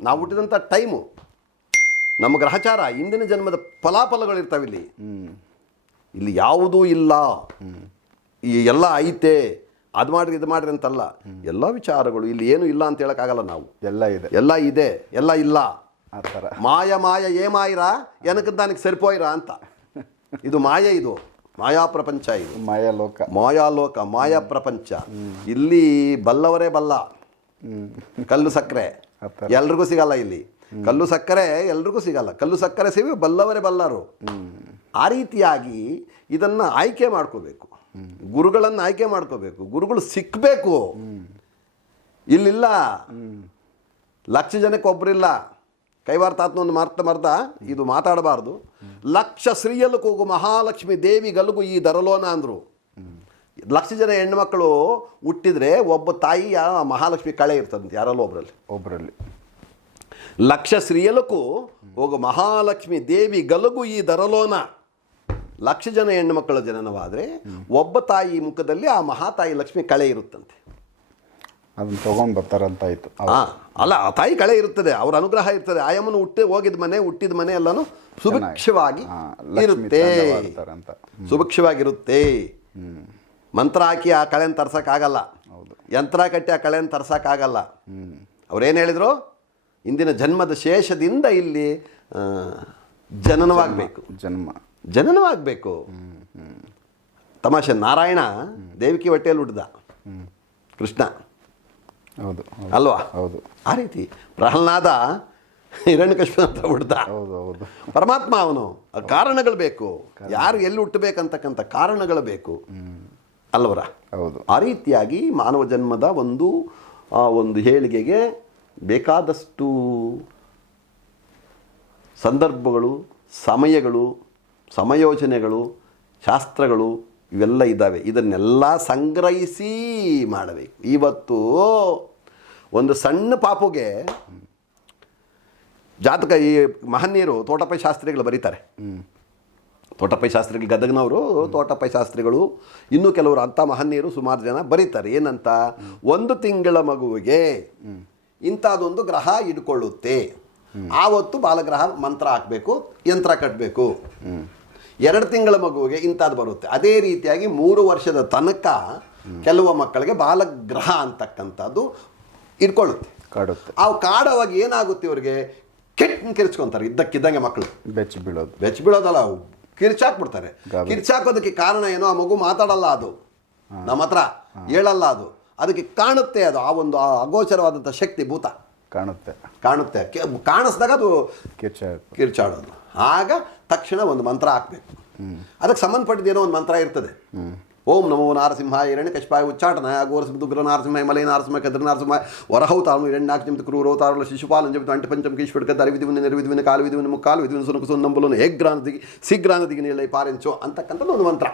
Speaker 1: ನಾವು ಹುಟ್ಟಿದಂಥ ಟೈಮು. ನಮ್ಮ ಗ್ರಹಚಾರ ಇಂದಿನ ಜನ್ಮದ ಫಲಾಫಲಗಳಿರ್ತಾವೆ ಇಲ್ಲಿ ಇಲ್ಲಿ ಯಾವುದೂ ಇಲ್ಲ. ಈ ಎಲ್ಲ ಐತೆ ಅದು ಮಾಡ್ರಿ ಇದು ಮಾಡ್ರಿ ಅಂತಲ್ಲ. ಎಲ್ಲ ವಿಚಾರಗಳು ಇಲ್ಲಿ ಏನು ಇಲ್ಲ ಅಂತ ಹೇಳೋಕ್ಕಾಗಲ್ಲ ನಾವು.
Speaker 2: ಎಲ್ಲ ಇದೆ.
Speaker 1: ಎಲ್ಲ ಇದೆ ಎಲ್ಲ ಇಲ್ಲ.
Speaker 2: ಆ
Speaker 1: ಮಾಯ ಮಾಯ ಏ ಮಾಯಿರಾ? ಎನಕ ದಾನಿಗೆ ಸರಿಪೋಯಿರಾ ಅಂತ. ಇದು ಮಾಯ ಇದು. ಮಾಯಾ ಪ್ರಪಂಚ ಇದು.
Speaker 2: ಮಾಯಾಲೋಕ
Speaker 1: ಮಾಯಾಲೋಕ ಮಾಯಾ ಪ್ರಪಂಚ. ಇಲ್ಲಿ ಬಲ್ಲವರೇ ಬಲ್ಲ. ಕಲ್ಲು ಸಕ್ಕರೆ. ಎಲ್ರಿಗೂ ಸಿಗಲ್ಲ ಇಲ್ಲಿ. ಕಲ್ಲು ಸಕ್ಕರೆ ಎಲ್ರಿಗೂ ಸಿಗಲ್ಲ. ಕಲ್ಲು ಸಕ್ಕರೆ ಸೇವೆ ಬಲ್ಲವರೇ ಬಲ್ಲರು. ಆ ರೀತಿಯಾಗಿ ಇದನ್ನು ಆಯ್ಕೆ ಮಾಡ್ಕೋಬೇಕು. ಗುರುಗಳನ್ನು ಆಯ್ಕೆ ಮಾಡ್ಕೋಬೇಕು. ಗುರುಗಳು ಸಿಕ್ಕಬೇಕು ಇಲ್ಲಿಲ್ಲ. ಲಕ್ಷ ಜನಕ್ಕೆ ಒಬ್ಬರಿಲ್ಲ ಕೈವಾರ ತಾತನೊಂದು ಮರ್ತ ಮರ್ದ ಇದು ಮಾತಾಡಬಾರ್ದು. ಲಕ್ಷ ಸ್ತ್ರೀಯಲು ಕೂಗು ಮಹಾಲಕ್ಷ್ಮಿ ದೇವಿ ಗಲುಗು ಈ ದರಲೋನ ಅಂದರು. ಲಕ್ಷ ಜನ ಹೆಣ್ಮಕ್ಳು ಹುಟ್ಟಿದ್ರೆ ಒಬ್ಬ ತಾಯಿಯ ಮಹಾಲಕ್ಷ್ಮಿ ಕಳೆ ಇರ್ತದಂತೆ ಯಾರಲ್ಲೋ ಒಬ್ಬರಲ್ಲಿ
Speaker 2: ಒಬ್ಬರಲ್ಲಿ
Speaker 1: ಲಕ್ಷ ಸ್ತ್ರೀಯಲಕ್ಕೂ ಹೋಗು ಮಹಾಲಕ್ಷ್ಮಿ ದೇವಿ ಗಲುಗು ಈ ದರಲೋನ. ಲಕ್ಷ ಜನ ಹೆಣ್ಣುಮಕ್ಕಳ ಜನನವಾದರೆ ಒಬ್ಬ ತಾಯಿ ಮುಖದಲ್ಲಿ ಆ ಮಹಾತಾಯಿ ಲಕ್ಷ್ಮಿ ಕಳೆ ಇರುತ್ತಂತೆ.
Speaker 2: ಅದನ್ನು ತೊಗೊಂಡು ಬರ್ತಾರಂತಾಯಿತು
Speaker 1: ಹಾಂ ಅಲ್ಲ ಆ ತಾಯಿ ಕಳೆ ಇರುತ್ತದೆ ಅವ್ರ ಅನುಗ್ರಹ ಇರ್ತದೆ. ಆಯಮ್ಮನು ಹುಟ್ಟಿ ಹೋಗಿದ ಮನೆ ಹುಟ್ಟಿದ ಮನೆ ಎಲ್ಲಾನು ಸುಭಿಕ್ಷವಾಗಿ ಇರುತ್ತೆ. ಸುಭಿಕ್ಷವಾಗಿರುತ್ತೆ. ಮಂತ್ರ ಹಾಕಿ ಆ ಕಳೆನ ತರ್ಸೋಕ್ಕಾಗಲ್ಲ.
Speaker 2: ಹೌದು.
Speaker 1: ಯಂತ್ರ ಕಟ್ಟಿ ಆ ಕಳೆನ ತರ್ಸೋಕ್ಕಾಗಲ್ಲ. ಅವ್ರೇನು ಹೇಳಿದ್ರು? ಇಂದಿನ ಜನ್ಮದ ಶೇಷದಿಂದ ಇಲ್ಲಿ ಜನನವಾಗಬೇಕು.
Speaker 2: ಜನ್ಮ.
Speaker 1: ಜನನವಾಗಬೇಕು. ತಮಾಷೆ ನಾರಾಯಣ ದೇವಿಕಿ ಹೊಟ್ಟೆಯಲ್ಲಿ
Speaker 2: ಹುಡ್ದ
Speaker 1: ಕೃಷ್ಣ.
Speaker 2: ಹೌದು
Speaker 1: ಅಲ್ವಾ?
Speaker 2: ಹೌದು.
Speaker 1: ಆ ರೀತಿ. ಪ್ರಹ್ಲಾದ ಹಿರಣ್ಯಕಶ್ಯಪ ಅಂತ ಹುಡ್ದ
Speaker 2: ಹೌದು ಹೌದು.
Speaker 1: ಪರಮಾತ್ಮ ಅವನು. ಕಾರಣಗಳು ಬೇಕು. ಯಾರು ಎಲ್ಲಿ ಹುಟ್ಟಬೇಕಂತಕ್ಕಂಥ ಕಾರಣಗಳು ಬೇಕು. ಅಲ್ವರ?
Speaker 2: ಹೌದು.
Speaker 1: ಆ ರೀತಿಯಾಗಿ ಮಾನವ ಜನ್ಮದ ಒಂದು ಒಂದು ಹೇಳಿಗೆಗೆ ಬೇಕಾದಷ್ಟು ಸಂದರ್ಭಗಳು ಸಮಯಗಳು ಸಮಯೋಜನೆಗಳು, ಶಾಸ್ತ್ರಗಳು ಇವೆಲ್ಲ ಇದ್ದಾವೆ. ಇದನ್ನೆಲ್ಲ ಸಂಗ್ರಹಿಸಿ ಮಾಡಬೇಕು. ಇವತ್ತು ಒಂದು ಸಣ್ಣ ಪಾಪುಗೆ ಜಾತಕ ಈ ಮಹನೀಯರು ತೋಟಪೈ ಶಾಸ್ತ್ರಿಗಳು ಬರೀತಾರೆ.
Speaker 2: ತೋಟಪ್ಪ
Speaker 1: ತೋಟಪೈ ಶಾಸ್ತ್ರಿಗಳು ಗದಗನವರು, ತೋಟಪೈ ಶಾಸ್ತ್ರಿಗಳು ಇನ್ನೂ ಕೆಲವರು ಅಂಥ ಮಹನೀಯರು ಸುಮಾರು ಜನ ಬರೀತಾರೆ. ಏನಂತ? ಒಂದು ತಿಂಗಳ ಮಗುವಿಗೆ ಇಂಥದ್ದೊಂದು ಗ್ರಹ ಇಟ್ಕೊಳ್ಳುತ್ತೆ ಆವತ್ತು ಬಾಲಗ್ರಹ ಮಂತ್ರ ಹಾಕಬೇಕು, ಯಂತ್ರ ಕಟ್ಟಬೇಕು ಎರಡು ತಿಂಗಳ ಮಗುವಿಗೆ ಇಂಥದ್ದು ಬರುತ್ತೆ. ಅದೇ ರೀತಿಯಾಗಿ ಮೂರು ವರ್ಷದ ತನಕ ಕೆಲವು ಮಕ್ಕಳಿಗೆ ಬಾಲಗ್ರಹ ಅಂತಕ್ಕಂಥದ್ದು ಇಟ್ಕೊಳ್ಳುತ್ತೆ.
Speaker 2: ಕಾಡುತ್ತೆ.
Speaker 1: ಆ ಕಾಡವಾಗ ಏನಾಗುತ್ತೆ ಇವರಿಗೆ? ಕೆಟ್ಟ ಕಿರ್ಚ್ಕೊಂತಾರೆ. ಇದ್ದಕ್ಕಿದ್ದಂಗೆ ಮಕ್ಕಳು
Speaker 2: ಬೆಚ್ಚ ಬೀಳೋದು.
Speaker 1: ಬೆಚ್ಚ ಬೀಳೋದಲ್ಲ ಅವು. ಕಿರ್ಚಾಕ್ಬಿಡ್ತಾರೆ. ಕಿರ್ಚಾಕೋದಕ್ಕೆ ಕಾರಣ ಏನೋ ಆ ಮಗು ಮಾತಾಡಲ್ಲ ಅದು. ನಮ್ಮ ಹತ್ರ ಹೇಳಲ್ಲ ಅದು. ಅದಕ್ಕೆ ಕಾಣುತ್ತೆ ಅದು. ಆ ಒಂದು ಅಗೋಚರವಾದಂಥ ಶಕ್ತಿ ಭೂತ.
Speaker 2: ಕಾಣುತ್ತೆ.
Speaker 1: ಕಾಣುತ್ತೆ. ಕಾಣಿಸ್ದಾಗ ಅದು
Speaker 2: ಕಿರ್ಚಾ
Speaker 1: ಕಿರ್ಚಾಡೋದು. ಆಗ ತಕ್ಷಣ ಒಂದು ಮಂತ್ರ ಹಾಕ್ಬೇಕು. ಅದಕ್ಕೆ ಸಂಬಂಧಪಟ್ಟಿದ್ದೇನೋ ಒಂದು ಮಂತ್ರ ಇರ್ತದೆ. ಓಂ ನಮೋ ನಾರಸಿಂಹ ಎರಣ್ಯ ಕಶ್ಪಾಯ ಉಚ್ಚಾಟನ ಗೋರಸಿಂಹ ದುಗ್ರ ನಾರಸಿಂಹ ಮಲೈ ನಾರಸಿಂಹ ಕದ್ರ ನಾರಸಿಂಹ ವರಹೌತಾನು ಹಿರಣ್ಯಾಕ್ಷ ನಿಮಿತ್ತ ಕ್ರೂರೋತಾರಲ ಶಿಶುಪಾಲನ ಜಮಿತ ಅಂಟ ಪಂಚಮ ಕೀಶ್ವರ್ಕ ದರಿ ವಿಧಿವಿನ ನೆರ ವಿಧಿವಿನ ಕಾಲು ವಿಧಿವಿನ ಮುಕ್ಕಾಲು ವಿಧಿವಿನ, ಸುನಕು ಸುನ್ನಂಬುಲನು ಹೇಗ್ರಾನದಿಗೆ ಸಿಗ್ರಾನದಿಗೆ ನೀಳೆ ಪಾರೆಂಚು ಅಂತಕ್ಕಂಥದ್ದು ಒಂದು ಮಂತ್ರ.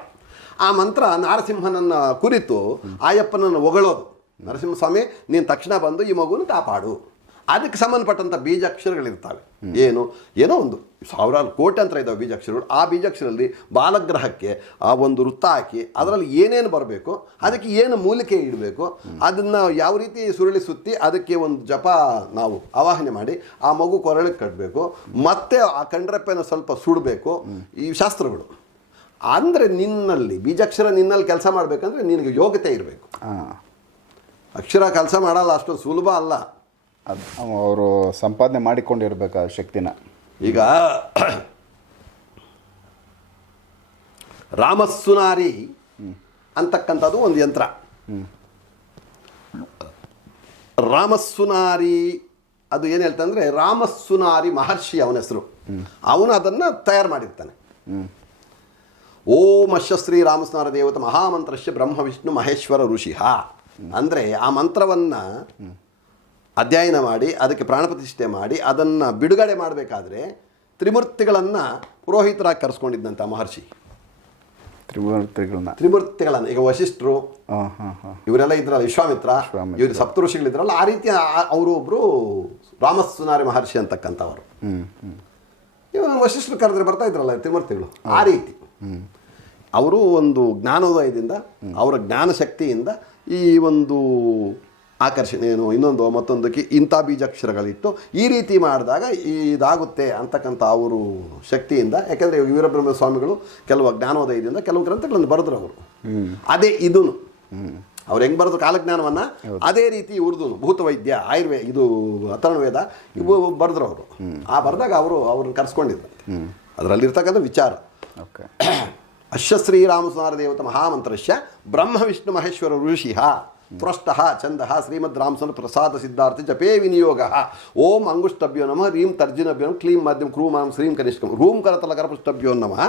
Speaker 1: ಆ ಮಂತ್ರ ನಾರಸಿಂಹನನ್ನ ಕುರಿತು ಆಯಪ್ಪನನ್ನು ಹೊಗಳೋದು. ನರಸಿಂಹಸ್ವಾಮಿ, ನೀನು ತಕ್ಷಣ ಬಂದು ಈ ಮಗುವನ್ನು ಕಾಪಾಡು. ಅದಕ್ಕೆ ಸಂಬಂಧಪಟ್ಟಂಥ ಬೀಜಾಕ್ಷರಗಳಿರ್ತವೆ. ಏನು? ಏನೋ ಒಂದು ಸಾವಿರಾರು ಕೋಟ್ಯಂತರ ಇದ್ದಾವೆ ಬೀಜಾಕ್ಷರಗಳು. ಆ ಬೀಜಾಕ್ಷರದಲ್ಲಿ ಬಾಲಗ್ರಹಕ್ಕೆ ಆ ಒಂದು ವೃತ್ತ ಹಾಕಿ ಅದರಲ್ಲಿ ಏನೇನು ಬರಬೇಕು ಅದಕ್ಕೆ ಏನು ಮೂಲಿಕೆ ಇಡಬೇಕು ಅದನ್ನು ಯಾವ ರೀತಿ ಸುರುಳಿ ಸುತ್ತಿ ಅದಕ್ಕೆ ಒಂದು ಜಪ ನಾವು ಆವಾಹನೆ ಮಾಡಿ ಆ ಮಗು ಕೊರಳಿಗೆ ಕಟ್ಟಬೇಕು ಮತ್ತೆ ಆ ಕಂಡ್ರಪ್ಪನ ಸ್ವಲ್ಪ ಸುಡಬೇಕು. ಈ ಶಾಸ್ತ್ರಗಳು. ಅಂದರೆ ನಿನ್ನಲ್ಲಿ ಬೀಜಾಕ್ಷರ ನಿನ್ನಲ್ಲಿ ಕೆಲಸ ಮಾಡಬೇಕಂದ್ರೆ ನಿನಗೆ ಯೋಗ್ಯತೆ ಇರಬೇಕು. ಅಕ್ಷರ ಕೆಲಸ ಮಾಡಲ್ಲ ಅಷ್ಟೊಂದು ಸುಲಭ ಅಲ್ಲ.
Speaker 2: ಅದು ಅವರು ಸಂಪಾದನೆ ಮಾಡಿಕೊಂಡಿರ್ಬೇಕು ಆ ಶಕ್ತಿನ?
Speaker 1: ಈಗ ರಾಮಸ್ಸುನಾರಿ ಅಂತಕ್ಕಂಥದ್ದು ಒಂದು ಯಂತ್ರ. ರಾಮಸ್ಸುನಾರಿ ಅದು ಏನು ಹೇಳ್ತಂದ್ರೆ ರಾಮಸ್ಸುನಾರಿ ಮಹರ್ಷಿ ಅವನ ಹೆಸರು. ಅವನು ಅದನ್ನು ತಯಾರು ಮಾಡಿರ್ತಾನೆ. ಓಂ ಅಶ್ವಶ್ರೀ ರಾಮಸ್ನಾರ ದೇವತ ಮಹಾಮಂತ್ರಶ್ಯ ಬ್ರಹ್ಮ ವಿಷ್ಣು ಮಹೇಶ್ವರ ಋಷಿಹ. ಅಂದರೆ ಆ ಮಂತ್ರವನ್ನು ಅಧ್ಯಯನ ಮಾಡಿ ಅದಕ್ಕೆ ಪ್ರಾಣ ಪ್ರತಿಷ್ಠೆ ಮಾಡಿ ಅದನ್ನು ಬಿಡುಗಡೆ ಮಾಡಬೇಕಾದ್ರೆ ತ್ರಿಮೂರ್ತಿಗಳನ್ನು ಪುರೋಹಿತರಾಗಿ ಕರೆಸ್ಕೊಂಡಿದ್ದಂಥ ಮಹರ್ಷಿ.
Speaker 2: ತ್ರಿಮೂರ್ತಿಗಳನ್ನ.
Speaker 1: ತ್ರಿಮೂರ್ತಿಗಳನ್ನು ಈಗ ವಶಿಷ್ಠರು
Speaker 2: ಹಾಂ ಹಾಂ ಹಾಂ.
Speaker 1: ಇವರೆಲ್ಲ ಇದ್ರಲ್ಲ ವಿಶ್ವಾಮಿತ್ರ ಇವರು ಸಪ್ತಋಷಿಗಳಿದ್ರಲ್ಲ ಆ ರೀತಿ ಅವರು ಒಬ್ಬರು ರಾಮಸ್ಸುನಾರಿ ಮಹರ್ಷಿ ಅಂತಕ್ಕಂಥವರು. ಇವರು ವಶಿಷ್ಠರು ಕರೆದ್ರೆ ಬರ್ತಾ ಇದ್ರಲ್ಲ ತ್ರಿಮೂರ್ತಿಗಳು ಆ ರೀತಿ. ಅವರು ಒಂದು ಜ್ಞಾನೋದಯದಿಂದ ಅವರ ಜ್ಞಾನ ಶಕ್ತಿಯಿಂದ ಈ ಒಂದು ಆಕರ್ಷಣೆ ಏನು? ಇನ್ನೊಂದು ಮತ್ತೊಂದಕ್ಕೆ ಇಂಥ ಬೀಜಾಕ್ಷರಗಳಿಟ್ಟು ಈ ರೀತಿ ಮಾಡಿದಾಗ ಇದಾಗುತ್ತೆ ಅಂತಕ್ಕಂಥ ಅವರು ಶಕ್ತಿಯಿಂದ. ಯಾಕೆಂದರೆ ವೀರಬ್ರಹ್ಮ ಸ್ವಾಮಿಗಳು ಕೆಲವು ಜ್ಞಾನೋದಯದಿಂದ ಕೆಲವು ಗ್ರಂಥಗಳನ್ನು ಬರೆದ್ರು ಅವರು. ಅದೇ ಇದೂ ಅವ್ರು ಹೆಂಗೆ ಬರೆದ್ರು ಕಾಲಜ್ಞಾನವನ್ನು? ಅದೇ ರೀತಿ ಇವ್ರದ್ದು ಭೂತವೈದ್ಯ ಆಯುರ್ವೇದ ಇದು ಅಥರ್ವೇದ ಇವು ಬರೆದ್ರು ಅವರು. ಆ ಬರೆದಾಗ ಅವರು ಅವ್ರನ್ನ ಕರೆಸ್ಕೊಂಡಿದ್ರು. ಅದರಲ್ಲಿರ್ತಕ್ಕಂಥ ವಿಚಾರ.
Speaker 2: ಓಕೆ.
Speaker 1: ಅಶ್ವಶ್ರೀರಾಮಸುನಾರ ದೇವತ ಮಹಾಮಂತ್ರಶ್ಯ ಬ್ರಹ್ಮ ವಿಷ್ಣು ಮಹೇಶ್ವರ ಋಷಿಃ ಪೃಷ್ಟಃ ಚಂದ ಶ್ರೀಮದ್ ರಾಮಸನ ಪ್ರಸಾದ ಸಿದ್ಧಾರ್ಥ ಜಪೇ ವಿನಿಯೋಗ. ಓಂ ಅಂಗುಷ್ಟಭ್ಯೋ ನಮಃ ರೀಂ ತರ್ಜಿನಭ್ಯೋ ಕ್ಲೀಂ ಮಾಧ್ಯಮ ಕ್ರೂ ಮಾಂ ಶ್ರೀಂ ಕನಿಷ್ಕ ರೂಂ ಕರತಲ ಕರಪುಷ್ಟಭ್ಯೋ ನಮಃ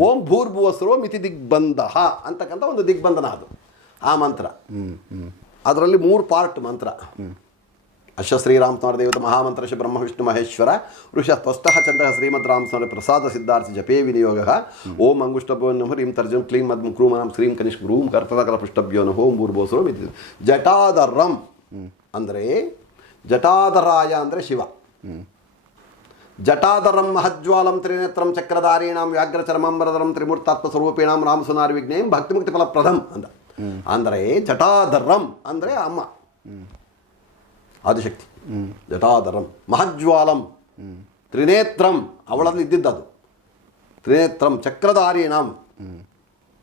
Speaker 1: ಓಂ ಭೂರ್ಭುವಸ್ರೋ ಮಿತಿ ದಿಗ್ಬಂಧ ಅಂತಕ್ಕಂಥ ಒಂದು ದಿಗ್ಬಂಧನ ಅದು. ಆ ಮಂತ್ರ. ಅದರಲ್ಲಿ ಮೂರು ಪಾರ್ಟ್ ಮಂತ್ರ. ಅಶ್ವ ಶ್ರೀರಾಮಸ್ವಾರ ದೇವತ ಮಹಾಮಂತ್ರಶ ಬ್ರಹ್ಮ ವಿಷ್ಣು ಮಹೇಶ್ವರ ವೃಷ ಸ್ಪಷ್ಟ ಚಂದ್ರ ಶ್ರೀಮದ್ ರಾಮಸ್ವಾಮಿ ಪ್ರಸಾದ ಸಿದ್ಧಾರ್ಥ ಜಪೇ ವಿನಿಯೋಗ, ಓಂ ಅಂಗುಷ್ಟಭ್ಯೋ ನಮಃ, ಹ್ರೀಂ ತರ್ಜಂ ಕ್ಲೀಂ ಮದ್ ಕ್ರೂಮನಾಂ ಶ್ರೀಂ ಕನಿಷ್ಕ ರೂಂ ಕರ್ತದಕಲ ಪುಷ್ಟಭ್ಯೋ ನಮಃ ಓಂ ಭೂರ್ಭೋಸ್ರೋ ಮಿತಿ ಜಟಾದರಂ ಅಂದರೆ ಜಟಾದರಾಯ ಅಂದರೆ ಶಿವ. ಜಟಾದರಂ ಮಹಜ್ವಾಲಂ ತ್ರಿನೇತ್ರಂ ಚಕ್ರಧಾರೀಣಾಂ ವ್ಯಾಘ್ರಚರಮಾಂಬರಧರಂ ತ್ರಿಮೂರ್ತಾತ್ಮ ಸ್ವರೂಪೇಣಾಂ ರಾಮಸುನಾರಿ ವಿಜ್ಞೇಯಂ ಭಕ್ತಿಮುಕ್ತಿ ಫಲಪ್ರದಂ ಅಂದ. ಅಂದರೆ ಜಟಾದರಂ ಅಂದರೆ ಅಮ್ಮ. ಆದಿಶಕ್ತಿ. ಜಟಾಧರಂ ಮಹಜ್ವಾಲಂ ತ್ರಿನೇತ್ರಂ, ಅವಳಲ್ಲಿ ಇದ್ದಿದ್ದದು ತ್ರಿನೇತ್ರಂ ಚಕ್ರಧಾರೀಣಾಂ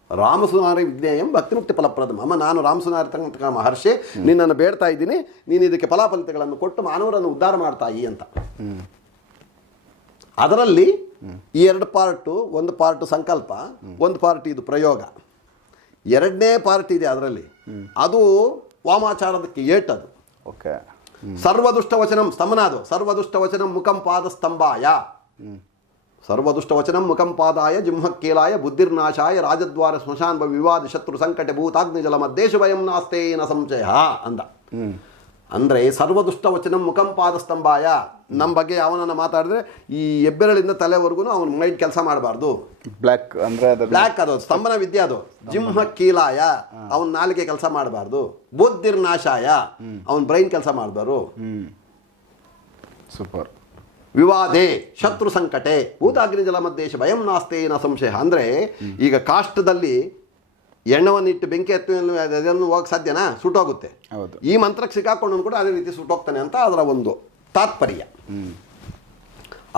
Speaker 1: ರಾಮಸುನಾರಿ ವಿಜ್ಞೇಯಂ ಭಕ್ತಿಮುಕ್ತಿ ಫಲಪ್ರದಂ. ಅಮ್ಮ ನಾನು ರಾಮಸುನಾರಿ ತಕ್ಕ ಮಹರ್ಷಿ, ನಿನ್ನನ್ನು ಬೇಡ್ತಾ ಇದ್ದೀನಿ, ನೀನು ಇದಕ್ಕೆ ಫಲಾಫಲಿತಗಳನ್ನು ಕೊಟ್ಟು ಮಾನವರನ್ನು ಉದ್ಧಾರ ಮಾಡ್ತಾಯಿ ಅಂತ. ಅದರಲ್ಲಿ ಈ ಎರಡು ಪಾರ್ಟು, ಒಂದು ಪಾರ್ಟ್ ಸಂಕಲ್ಪ, ಒಂದು ಪಾರ್ಟ್ ಇದು ಪ್ರಯೋಗ. ಎರಡನೇ ಪಾರ್ಟ್ ಇದೆ ಅದರಲ್ಲಿ. ಅದು ವಾಮಾಚಾರದಕ್ಕೆ ಏಟದು.
Speaker 2: ಓಕೆ.
Speaker 1: ಸರ್ವದುಷ್ಟ ವಚನಂ ಸ್ತಂಭನ ಅದು ಸರ್ವದುಷ್ಟ ವಚನಂ ಮುಖಂ ಪಾದ ಸ್ತಂಭಾಯ ಸರ್ವದುಷ್ಟ ವಚನಂ ಮುಖಂ ಪಾದಾಯ ಜಿಂಹಕ್ಕೇಲಾಯ ಬುದ್ಧಿರ್ನಾಶಾಯ ರಾಜದ್ವಾರ ಸ್ಮಶಾನ್ ವಿವಾದ ಶತ್ರು ಸಂಕಟ ಭೂತಾಗ್ನಿ ಜಲ ಮದ್ದೇಶು ಅಂದರೆ ಸರ್ವದುಷ್ಟ ವಚನಂ ಮುಖಂ ಪಾದ ಸ್ತಂಭಾಯ ನಮ್ಮ ಬಗ್ಗೆ ಯಾವನನ್ನ ಮಾತಾಡಿದ್ರೆ ಈ ಹೆಬ್ಬೆರಳಿಂದ ತಲೆವರೆಗೂ ಅವನು ಮೈಂಡ್ ಕೆಲಸ ಮಾಡಬಾರ್ದು.
Speaker 2: ಬ್ಲ್ಯಾಕ್ ಅಂದರೆ ಅದು
Speaker 1: ಬ್ಲ್ಯಾಕ್ ಅದು ಸ್ತಂಭನ ವಿದ್ಯೆ ಅದು. ಜಿಂಹ ಕೀಲಾಯ. ಅವನ ನಾಲಿಗೆ ಕೆಲಸ ಮಾಡಬಾರ್ದು. ಬುದ್ಧಿರ್ನಾಶಾಯ. ಅವನ ಬ್ರೈನ್ ಕೆಲಸ ಮಾಡಬಾರ್ದು.
Speaker 2: ಸೂಪರ್
Speaker 1: ವಿವಾದೆ ಶತ್ರು ಸಂಕಟೆ. ಭೂತಾಗ್ನಿ ಜಲ ಮಧ್ಯೇಶ ಭಯಂ ನಾಸ್ತೆ ನ ಸಂಶಯ. ಅಂದರೆ ಈಗ ಕಾಷ್ಟದಲ್ಲಿ ಎಣ್ಣವನ್ನಿಟ್ಟು ಬೆಂಕಿ ಹತ್ತು ಅದನ್ನು ಹೋಗಕ್ಕೆ ಸಾಧ್ಯನಾ? ಸುಟ್ಟೋಗುತ್ತೆ
Speaker 2: ಹೌದು.
Speaker 1: ಈ ಮಂತ್ರಕ್ಕೆ ಸಿಕ್ಕಾಕೊಂಡು ಕೂಡ ಅದೇ ರೀತಿ ಸುಟ್ಟೋಗ್ತಾನೆ ಅಂತ ಅದರ ಒಂದು ತಾತ್ಪರ್ಯ.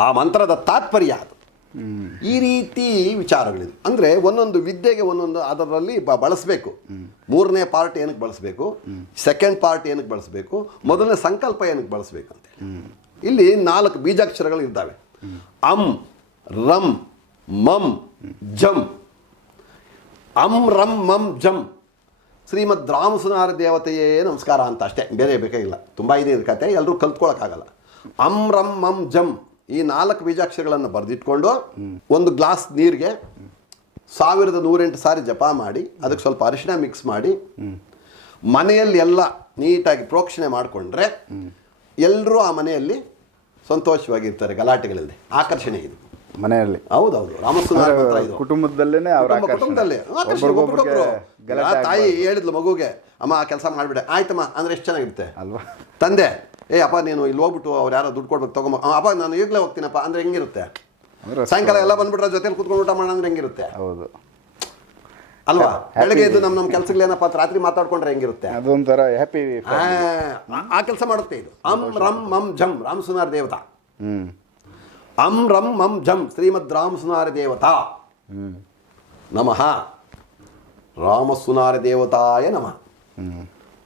Speaker 1: ಆ ಮಂತ್ರದ ತಾತ್ಪರ್ಯ ಅದು. ಈ ರೀತಿ ವಿಚಾರಗಳಿದೆ. ಅಂದರೆ ಒಂದೊಂದು ವಿದ್ಯೆಗೆ ಒಂದೊಂದು ಅದರಲ್ಲಿ ಬಳಸಬೇಕು. ಮೂರನೇ ಪಾರ್ಟ್ ಏನಕ್ಕೆ ಬಳಸಬೇಕು? ಸೆಕೆಂಡ್ ಪಾರ್ಟ್ ಏನಕ್ಕೆ ಬಳಸಬೇಕು? ಮೊದಲನೇ ಸಂಕಲ್ಪ ಏನಕ್ಕೆ ಬಳಸಬೇಕು ಅಂತ ಇಲ್ಲಿ ನಾಲ್ಕು ಬೀಜಾಕ್ಷರಗಳು ಇದ್ದಾವೆ. ಅಂ ರಂ ಮಂ ಜಂ. ಅಂ ರಂ ಮಂ ಜಂ. ಶ್ರೀಮದ್ ರಾಮಸುನಾರ ದೇವತೆಯೇ ನಮಸ್ಕಾರ ಅಂತ ಅಷ್ಟೇ, ಬೇರೆ ಬೇಕಾಗಿಲ್ಲ. ತುಂಬ ಇದೆ ಇದು ಕತೆ ಎಲ್ಲರೂ ಕಲ್ತ್ಕೊಳಕ್ಕಾಗಲ್ಲ. ಅಂ ರಂ ಮಂ ಜಂ. ಈ ನಾಲ್ಕು ಬೀಜಾಕ್ಷರಗಳನ್ನು ಬರೆದಿಟ್ಕೊಂಡು ಒಂದು ಗ್ಲಾಸ್ ನೀರಿಗೆ ಸಾವಿರದ ನೂರೆಂಟು ಸಾರಿ ಜಪ ಮಾಡಿ, ಅದಕ್ಕೆ ಸ್ವಲ್ಪ ಅರಿಶಿಣ ಮಿಕ್ಸ್ ಮಾಡಿ, ಮನೆಯಲ್ಲಿ ಎಲ್ಲ ನೀಟಾಗಿ ಪ್ರೋಕ್ಷಣೆ ಮಾಡಿಕೊಂಡ್ರೆ ಎಲ್ಲರೂ ಆ ಮನೆಯಲ್ಲಿ ಸಂತೋಷವಾಗಿರ್ತಾರೆ ಗಲಾಟೆಗಳಲ್ಲಿ. ಆಕರ್ಷಣೆ ಇದು.
Speaker 2: ಮನೆಯಲ್ಲಿ.
Speaker 1: ಹೌದೌದು ಇದು.
Speaker 2: ಅವ್ರ
Speaker 1: ಕುಟುಂಬ- ಕುಟುಂಬದಲ್ಲಿ ಆಕರ್ಷಣೆ ಒಬ್ರಿಗೊಬ್ರು. ಆ ತಾಯಿ ಹೇಳಿದ್ಲು ಮಗುಗೆ ಅಮ್ಮ ಆ ಕೆಲಸ ಮಾಡಿಬಿಡೆ. ಆಯ್ತಮ್ಮ ಅಂದ್ರೆ ಎಷ್ಟು ಚೆನ್ನಾಗಿರುತ್ತೆ?
Speaker 2: ಅಲ್ವಾ?
Speaker 1: ತಂದೆ ಏ ಅಪ್ಪ ನೀನು ಇಲ್ಲಿ ಹೋಗ್ಬಿಟ್ಟು ಅವ್ರು ಯಾರೋ ದುಡ್ಡು ಕೊಡ್ಬೇಕು ತಗೊಂಬ ಆ, ಅಪ್ಪ ನಾನು ಈಗಲೇ ಹೋಗ್ತೀನಪ್ಪ ಅಂದ್ರೆ ಹೆಂಗಿರುತ್ತೆ?
Speaker 2: ಅಂದ್ರೆ
Speaker 1: ಸಾಯಂಕಾಲ ಎಲ್ಲ ಬಂದ್ಬಿಟ್ರೆ ಜೊತೆಲಿ ಕುತ್ಕೊಂಡು ಊಟ ಮಾಡೋಣ ಅಂದ್ರೆ ಹೆಂಗಿರುತ್ತೆ?
Speaker 2: ಹೌದು.
Speaker 1: ಅಲ್ವಾ? ಬೆಳಗ್ಗೆ ಎದ್ದು ನಮ್ಮ ನಮ್ಮ ಕೆಲಸಗಳೇನಪ್ಪ ಅಂತ ರಾತ್ರಿ ಮಾತಾಡ್ಕೊಂಡ್ರೆ ಹೆಂಗಿರುತ್ತೆ?
Speaker 2: ಅದೊಂಥರ ಹ್ಯಾಪಿ
Speaker 1: ಆ, ಆ ಕೆಲಸ ಮಾಡುತ್ತೆ ಇದು. ಅಂ ರಂ ಮಂ ಜಂ ರಾಮಸುನಾರ ದೇವತಾ.
Speaker 2: ಹ್ಮ್.
Speaker 1: ಅಂ ರಂ ಮಂ ಜಂ ಶ್ರೀಮದ್ ರಾಮಸುನಾರ ದೇವತಾ. ನಮಃ. ರಾಮಸುನಾರ ದೇವತಾಯ ನಮಃ.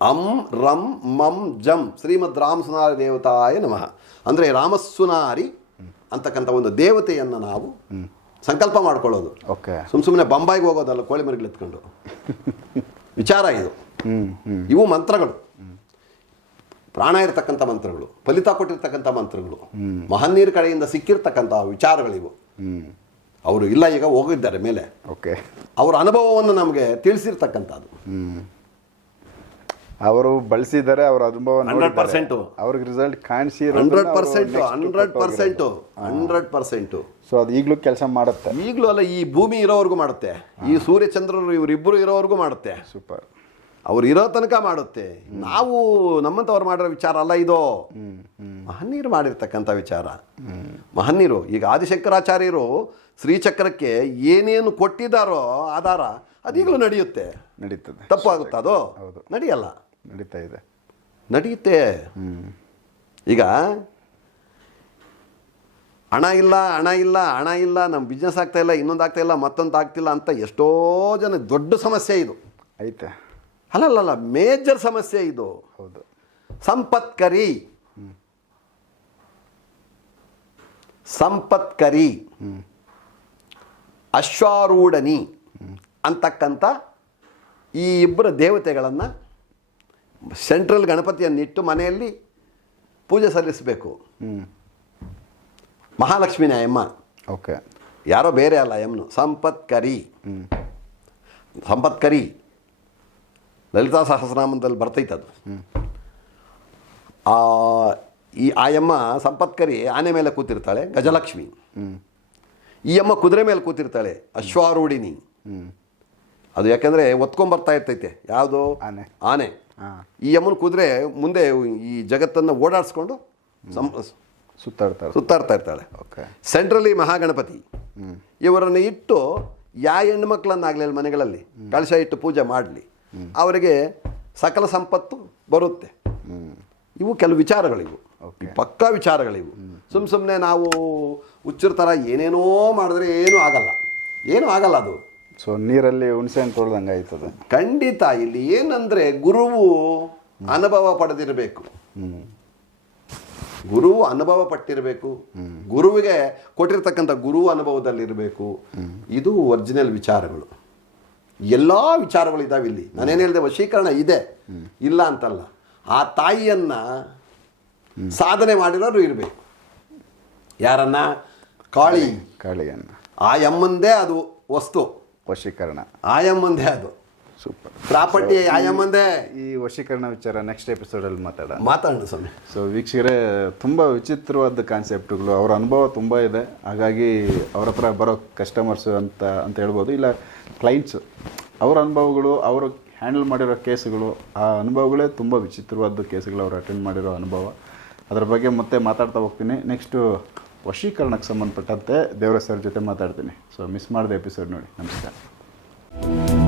Speaker 1: ಅಂ ರಂ ಮಂ ಜಂ ಶ್ರೀಮದ್ ರಾಮಸುನಾರ ದೇವತಾಯ ನಮಃ. ಅಂದರೆ ರಾಮಸುನಾರಿ ಅಂತಕ್ಕಂಥ ಒಂದು ದೇವತೆಯನ್ನು ನಾವು ಸಂಕಲ್ಪ ಮಾಡ್ಕೊಳ್ಳೋದು.
Speaker 2: ಓಕೆ.
Speaker 1: ಸುಮ್ ಸುಮ್ಮನೆ ಬೊಂಬಾಯಿಗೆ ಹೋಗೋದಲ್ಲ ಕೋಳಿ ಮರಿಗಳು ಎತ್ಕೊಂಡು. ವಿಚಾರ ಇದು. ಇವು ಮಂತ್ರಗಳು. ಪ್ರಾಣ ಇರತಕ್ಕಂಥ ಮಂತ್ರಗಳು ಫಲಿತ ಕೊಟ್ಟಿರ್ತಕ್ಕಂಥ ಮಂತ್ರಗಳು ಮಹನ್ನೀರ್ ಕಡೆಯಿಂದ ಸಿಕ್ಕಿರ್ತಕ್ಕಂಥ ವಿಚಾರಗಳಿವು. ಅವರು ಇಲ್ಲ ಈಗ ಹೋಗಿದ್ದಾರೆ ಮೇಲೆ.
Speaker 2: ಓಕೆ.
Speaker 1: ಅವರ ಅನುಭವವನ್ನು ನಮಗೆ ತಿಳಿಸಿರ್ತಕ್ಕಂಥದ್ದು.
Speaker 2: ಅವರು ಬಳಸಿದ್ದಾರೆ ಅವರ ಅನುಭವ
Speaker 1: 100%
Speaker 2: ಅವ್ರಿಗೆ result ಕಾಣಿಸಿ
Speaker 1: hundred percent hundred percent hundred percent.
Speaker 2: So ಅದು ಈಗಲೂ ಕೆಲಸ ಮಾಡುತ್ತೆ.
Speaker 1: ಈಗಲೂ ಅಲ್ಲ ಈ ಭೂಮಿ ಇರೋವರೆಗೂ ಮಾಡುತ್ತೆ. ಈ ಸೂರ್ಯಚಂದ್ರರು ಇವರಿಬ್ಬರು ಇರೋವರೆಗೂ ಮಾಡುತ್ತೆ.
Speaker 2: ಸೂಪರ್
Speaker 1: ಅವ್ರು ಇರೋ ತನಕ ಮಾಡುತ್ತೆ. ನಾವು ನಮ್ಮಂಥವ್ರು ಮಾಡಿರೋ ವಿಚಾರ ಅಲ್ಲ ಇದು. ಮಹನ್ನೀರು ಮಾಡಿರ್ತಕ್ಕಂಥ ವಿಚಾರ. ಮಹನ್ನೀರು ಈಗ ಆದಿಶಂಕರಾಚಾರ್ಯರು ಶ್ರೀಚಕ್ರಕ್ಕೆ ಏನೇನು ಕೊಟ್ಟಿದ್ದಾರೋ ಆಧಾರ ಅದೀಗಲೂ ನಡೆಯುತ್ತೆ.
Speaker 2: ನಡೀತದೆ.
Speaker 1: ತಪ್ಪಾಗುತ್ತಾ ಅದು? ನಡೆಯಲ್ಲ.
Speaker 2: ನಡೀತಾ ಇದೆ.
Speaker 1: ನಡೆಯುತ್ತೆ. ಈಗ ಹಣ ಇಲ್ಲ ಹಣ ಇಲ್ಲ ಹಣ ಇಲ್ಲ ನಮ್ಮ ಬಿಸ್ನೆಸ್ ಆಗ್ತಾ ಇಲ್ಲ ಇನ್ನೊಂದು ಆಗ್ತಾ ಇಲ್ಲ ಮತ್ತೊಂದು ಆಗ್ತಿಲ್ಲ ಅಂತ ಎಷ್ಟೋ ಜನ ದೊಡ್ಡ ಸಮಸ್ಯೆ ಇದು.
Speaker 2: ಐತೆ.
Speaker 1: ಅಲ್ಲಲ್ಲ ಮೇಜರ್ ಸಮಸ್ಯೆ ಇದು.
Speaker 2: ಹೌದು.
Speaker 1: ಸಂಪತ್ಕರಿ ಸಂಪತ್ಕರಿ ಅಶ್ವಾರೂಢನಿ ಅಂತಕ್ಕಂಥ ಈ ಇಬ್ಬರು ದೇವತೆಗಳನ್ನು ಸೆಂಟ್ರಲ್ ಗಣಪತಿಯನ್ನಿಟ್ಟು ಮನೆಯಲ್ಲಿ ಪೂಜೆ ಸಲ್ಲಿಸಬೇಕು. ಮಹಾಲಕ್ಷ್ಮಿ ನ್ಯಾಯಮ್ಮ
Speaker 2: ಓಕೆ.
Speaker 1: ಯಾರೋ ಬೇರೆ ಅಲ್ಲ ಎಮ್ನು ಸಂಪತ್ಕರಿ ಸಂಪತ್ಕರಿ ಲಲಿತಾ ಸಹಸ್ರನಾಮದಲ್ಲಿ ಬರ್ತೈತೆ ಅದು. ಆ ಈ ಆಯಮ್ಮ ಸಂಪತ್ಕರಿ ಆನೆ ಮೇಲೆ ಕೂತಿರ್ತಾಳೆ ಗಜಲಕ್ಷ್ಮಿ. ಈ ಅಮ್ಮ ಕುದುರೆ ಮೇಲೆ ಕೂತಿರ್ತಾಳೆ ಅಶ್ವಾರೂಢಿನಿ ಅದು ಯಾಕಂದರೆ ಒತ್ಕೊಂಬರ್ತಾ ಇರ್ತೈತೆ ಯಾವುದು
Speaker 2: ಆನೆ.
Speaker 1: ಆನೆ. ಈ ಅಮ್ಮನ ಕುದುರೆ ಮುಂದೆ ಈ ಜಗತ್ತನ್ನು ಓಡಾಡಿಸ್ಕೊಂಡು ಸಂ
Speaker 2: ಸುತ್ತಾಡ್ತಾರೆ
Speaker 1: ಸುತ್ತಾಡ್ತಾ ಇರ್ತಾಳೆ.
Speaker 2: ಓಕೆ.
Speaker 1: ಸೆಂಟ್ರಲಿ ಮಹಾಗಣಪತಿ. ಇವರನ್ನು ಇಟ್ಟು ಯಾ ಹೆಣ್ಣು ಮಕ್ಕಳನ್ನಾಗಲಿ ಮನೆಗಳಲ್ಲಿ ಕಳಶ ಇಟ್ಟು ಪೂಜೆ ಮಾಡಲಿ. ಅವರಿಗೆ ಸಕಲ ಸಂಪತ್ತು ಬರುತ್ತೆ. ಇವು ಕೆಲವು ವಿಚಾರಗಳಿವು. ಪಕ್ಕ ವಿಚಾರಗಳಿವು. ಸುಮ್ಮ ಸುಮ್ಮನೆ ನಾವು ಹುಚ್ಚರ ಥರ ಏನೇನೋ ಮಾಡಿದ್ರೆ ಏನೂ ಆಗಲ್ಲ. ಏನೂ ಆಗಲ್ಲ ಅದು.
Speaker 2: ಸೊ ನೀರಲ್ಲಿ ಹುಣಸೆ ಹಣ್ಣು ತೊಳ್ದಂಗೆ ಆಯ್ತದೆ.
Speaker 1: ಖಂಡಿತ ಇಲ್ಲಿ ಏನಂದ್ರೆ ಗುರುವು ಅನುಭವ ಪಡೆದಿರಬೇಕು.
Speaker 2: ಗುರು
Speaker 1: ಗುರುವು ಅನುಭವ ಪಟ್ಟಿರಬೇಕು. ಗುರುವಿಗೆ ಕೊಟ್ಟಿರ್ತಕ್ಕಂಥ ಗುರು ಅನುಭವದಲ್ಲಿರಬೇಕು ಇದು ಒರಿಜಿನಲ್ ವಿಚಾರಗಳು. ಎಲ್ಲ ವಿಚಾರಗಳು ಇದ್ದಾವೆ ಇಲ್ಲಿ. ನಾನೇನು ಹೇಳಿದೆ ವಶೀಕರಣ ಇದೆ. ಇಲ್ಲ ಅಂತಲ್ಲ. ಆ ತಾಯಿಯನ್ನ ಸಾಧನೆ ಮಾಡಿರೋರು ಇರಬೇಕು. ಯಾರನ್ನ? ಕಾಳಿ.
Speaker 2: ಕಾಳಿಯನ್ನ.
Speaker 1: ಆ ಎಮ್ಮಂದೇ ಅದು ವಸ್ತು.
Speaker 2: ವಶೀಕರಣ.
Speaker 1: ಆ ಎಮ್ಮಂದೇ ಅದು.
Speaker 2: ಸೂಪರ್.
Speaker 1: ಪ್ರಾಪರ್ಟಿ ಆ ಯಮ್ಮಂದೇ.
Speaker 2: ಈ ವಶೀಕರಣ ವಿಚಾರ ನೆಕ್ಸ್ಟ್ ಎಪಿಸೋಡಲ್ಲಿ ಮಾತಾಡೋಣ.
Speaker 1: ಮಾತಾಡೋಣ ಸ್ವಾಮಿ.
Speaker 2: ಸೊ ವೀಕ್ಷಕರೇ ತುಂಬ ವಿಚಿತ್ರವಾದ ಕಾನ್ಸೆಪ್ಟ್ಗಳು ಅವರ ಅನುಭವ ತುಂಬ ಇದೆ. ಹಾಗಾಗಿ ಅವರ ಹತ್ರ ಬರೋ ಕಸ್ಟಮರ್ಸು ಅಂತ ಅಂತ ಹೇಳ್ಬೋದು. ಇಲ್ಲ ಕ್ಲೈಂಟ್ಸು ಅವರ ಅನುಭವಗಳು, ಅವರು ಹ್ಯಾಂಡಲ್ ಮಾಡಿರೋ ಕೇಸುಗಳು, ಆ ಅನುಭವಗಳೇ ತುಂಬ ವಿಚಿತ್ರವಾದ ಕೇಸುಗಳು ಅವರು ಅಟೆಂಡ್ ಮಾಡಿರೋ ಅನುಭವ. ಅದ್ರ ಬಗ್ಗೆ ಮತ್ತೆ ಮಾತಾಡ್ತಾ ಹೋಗ್ತೀನಿ. ನೆಕ್ಸ್ಟು ವಶೀಕರಣಕ್ಕೆ ಸಂಬಂಧಪಟ್ಟಂತೆ ದೇವರ ಸರ್ ಜೊತೆ ಮಾತಾಡ್ತೀನಿ. ಸೊ ಮಿಸ್ ಮಾಡಿದೆ ಎಪಿಸೋಡ್ ನೋಡಿ. ನಮಸ್ಕಾರ.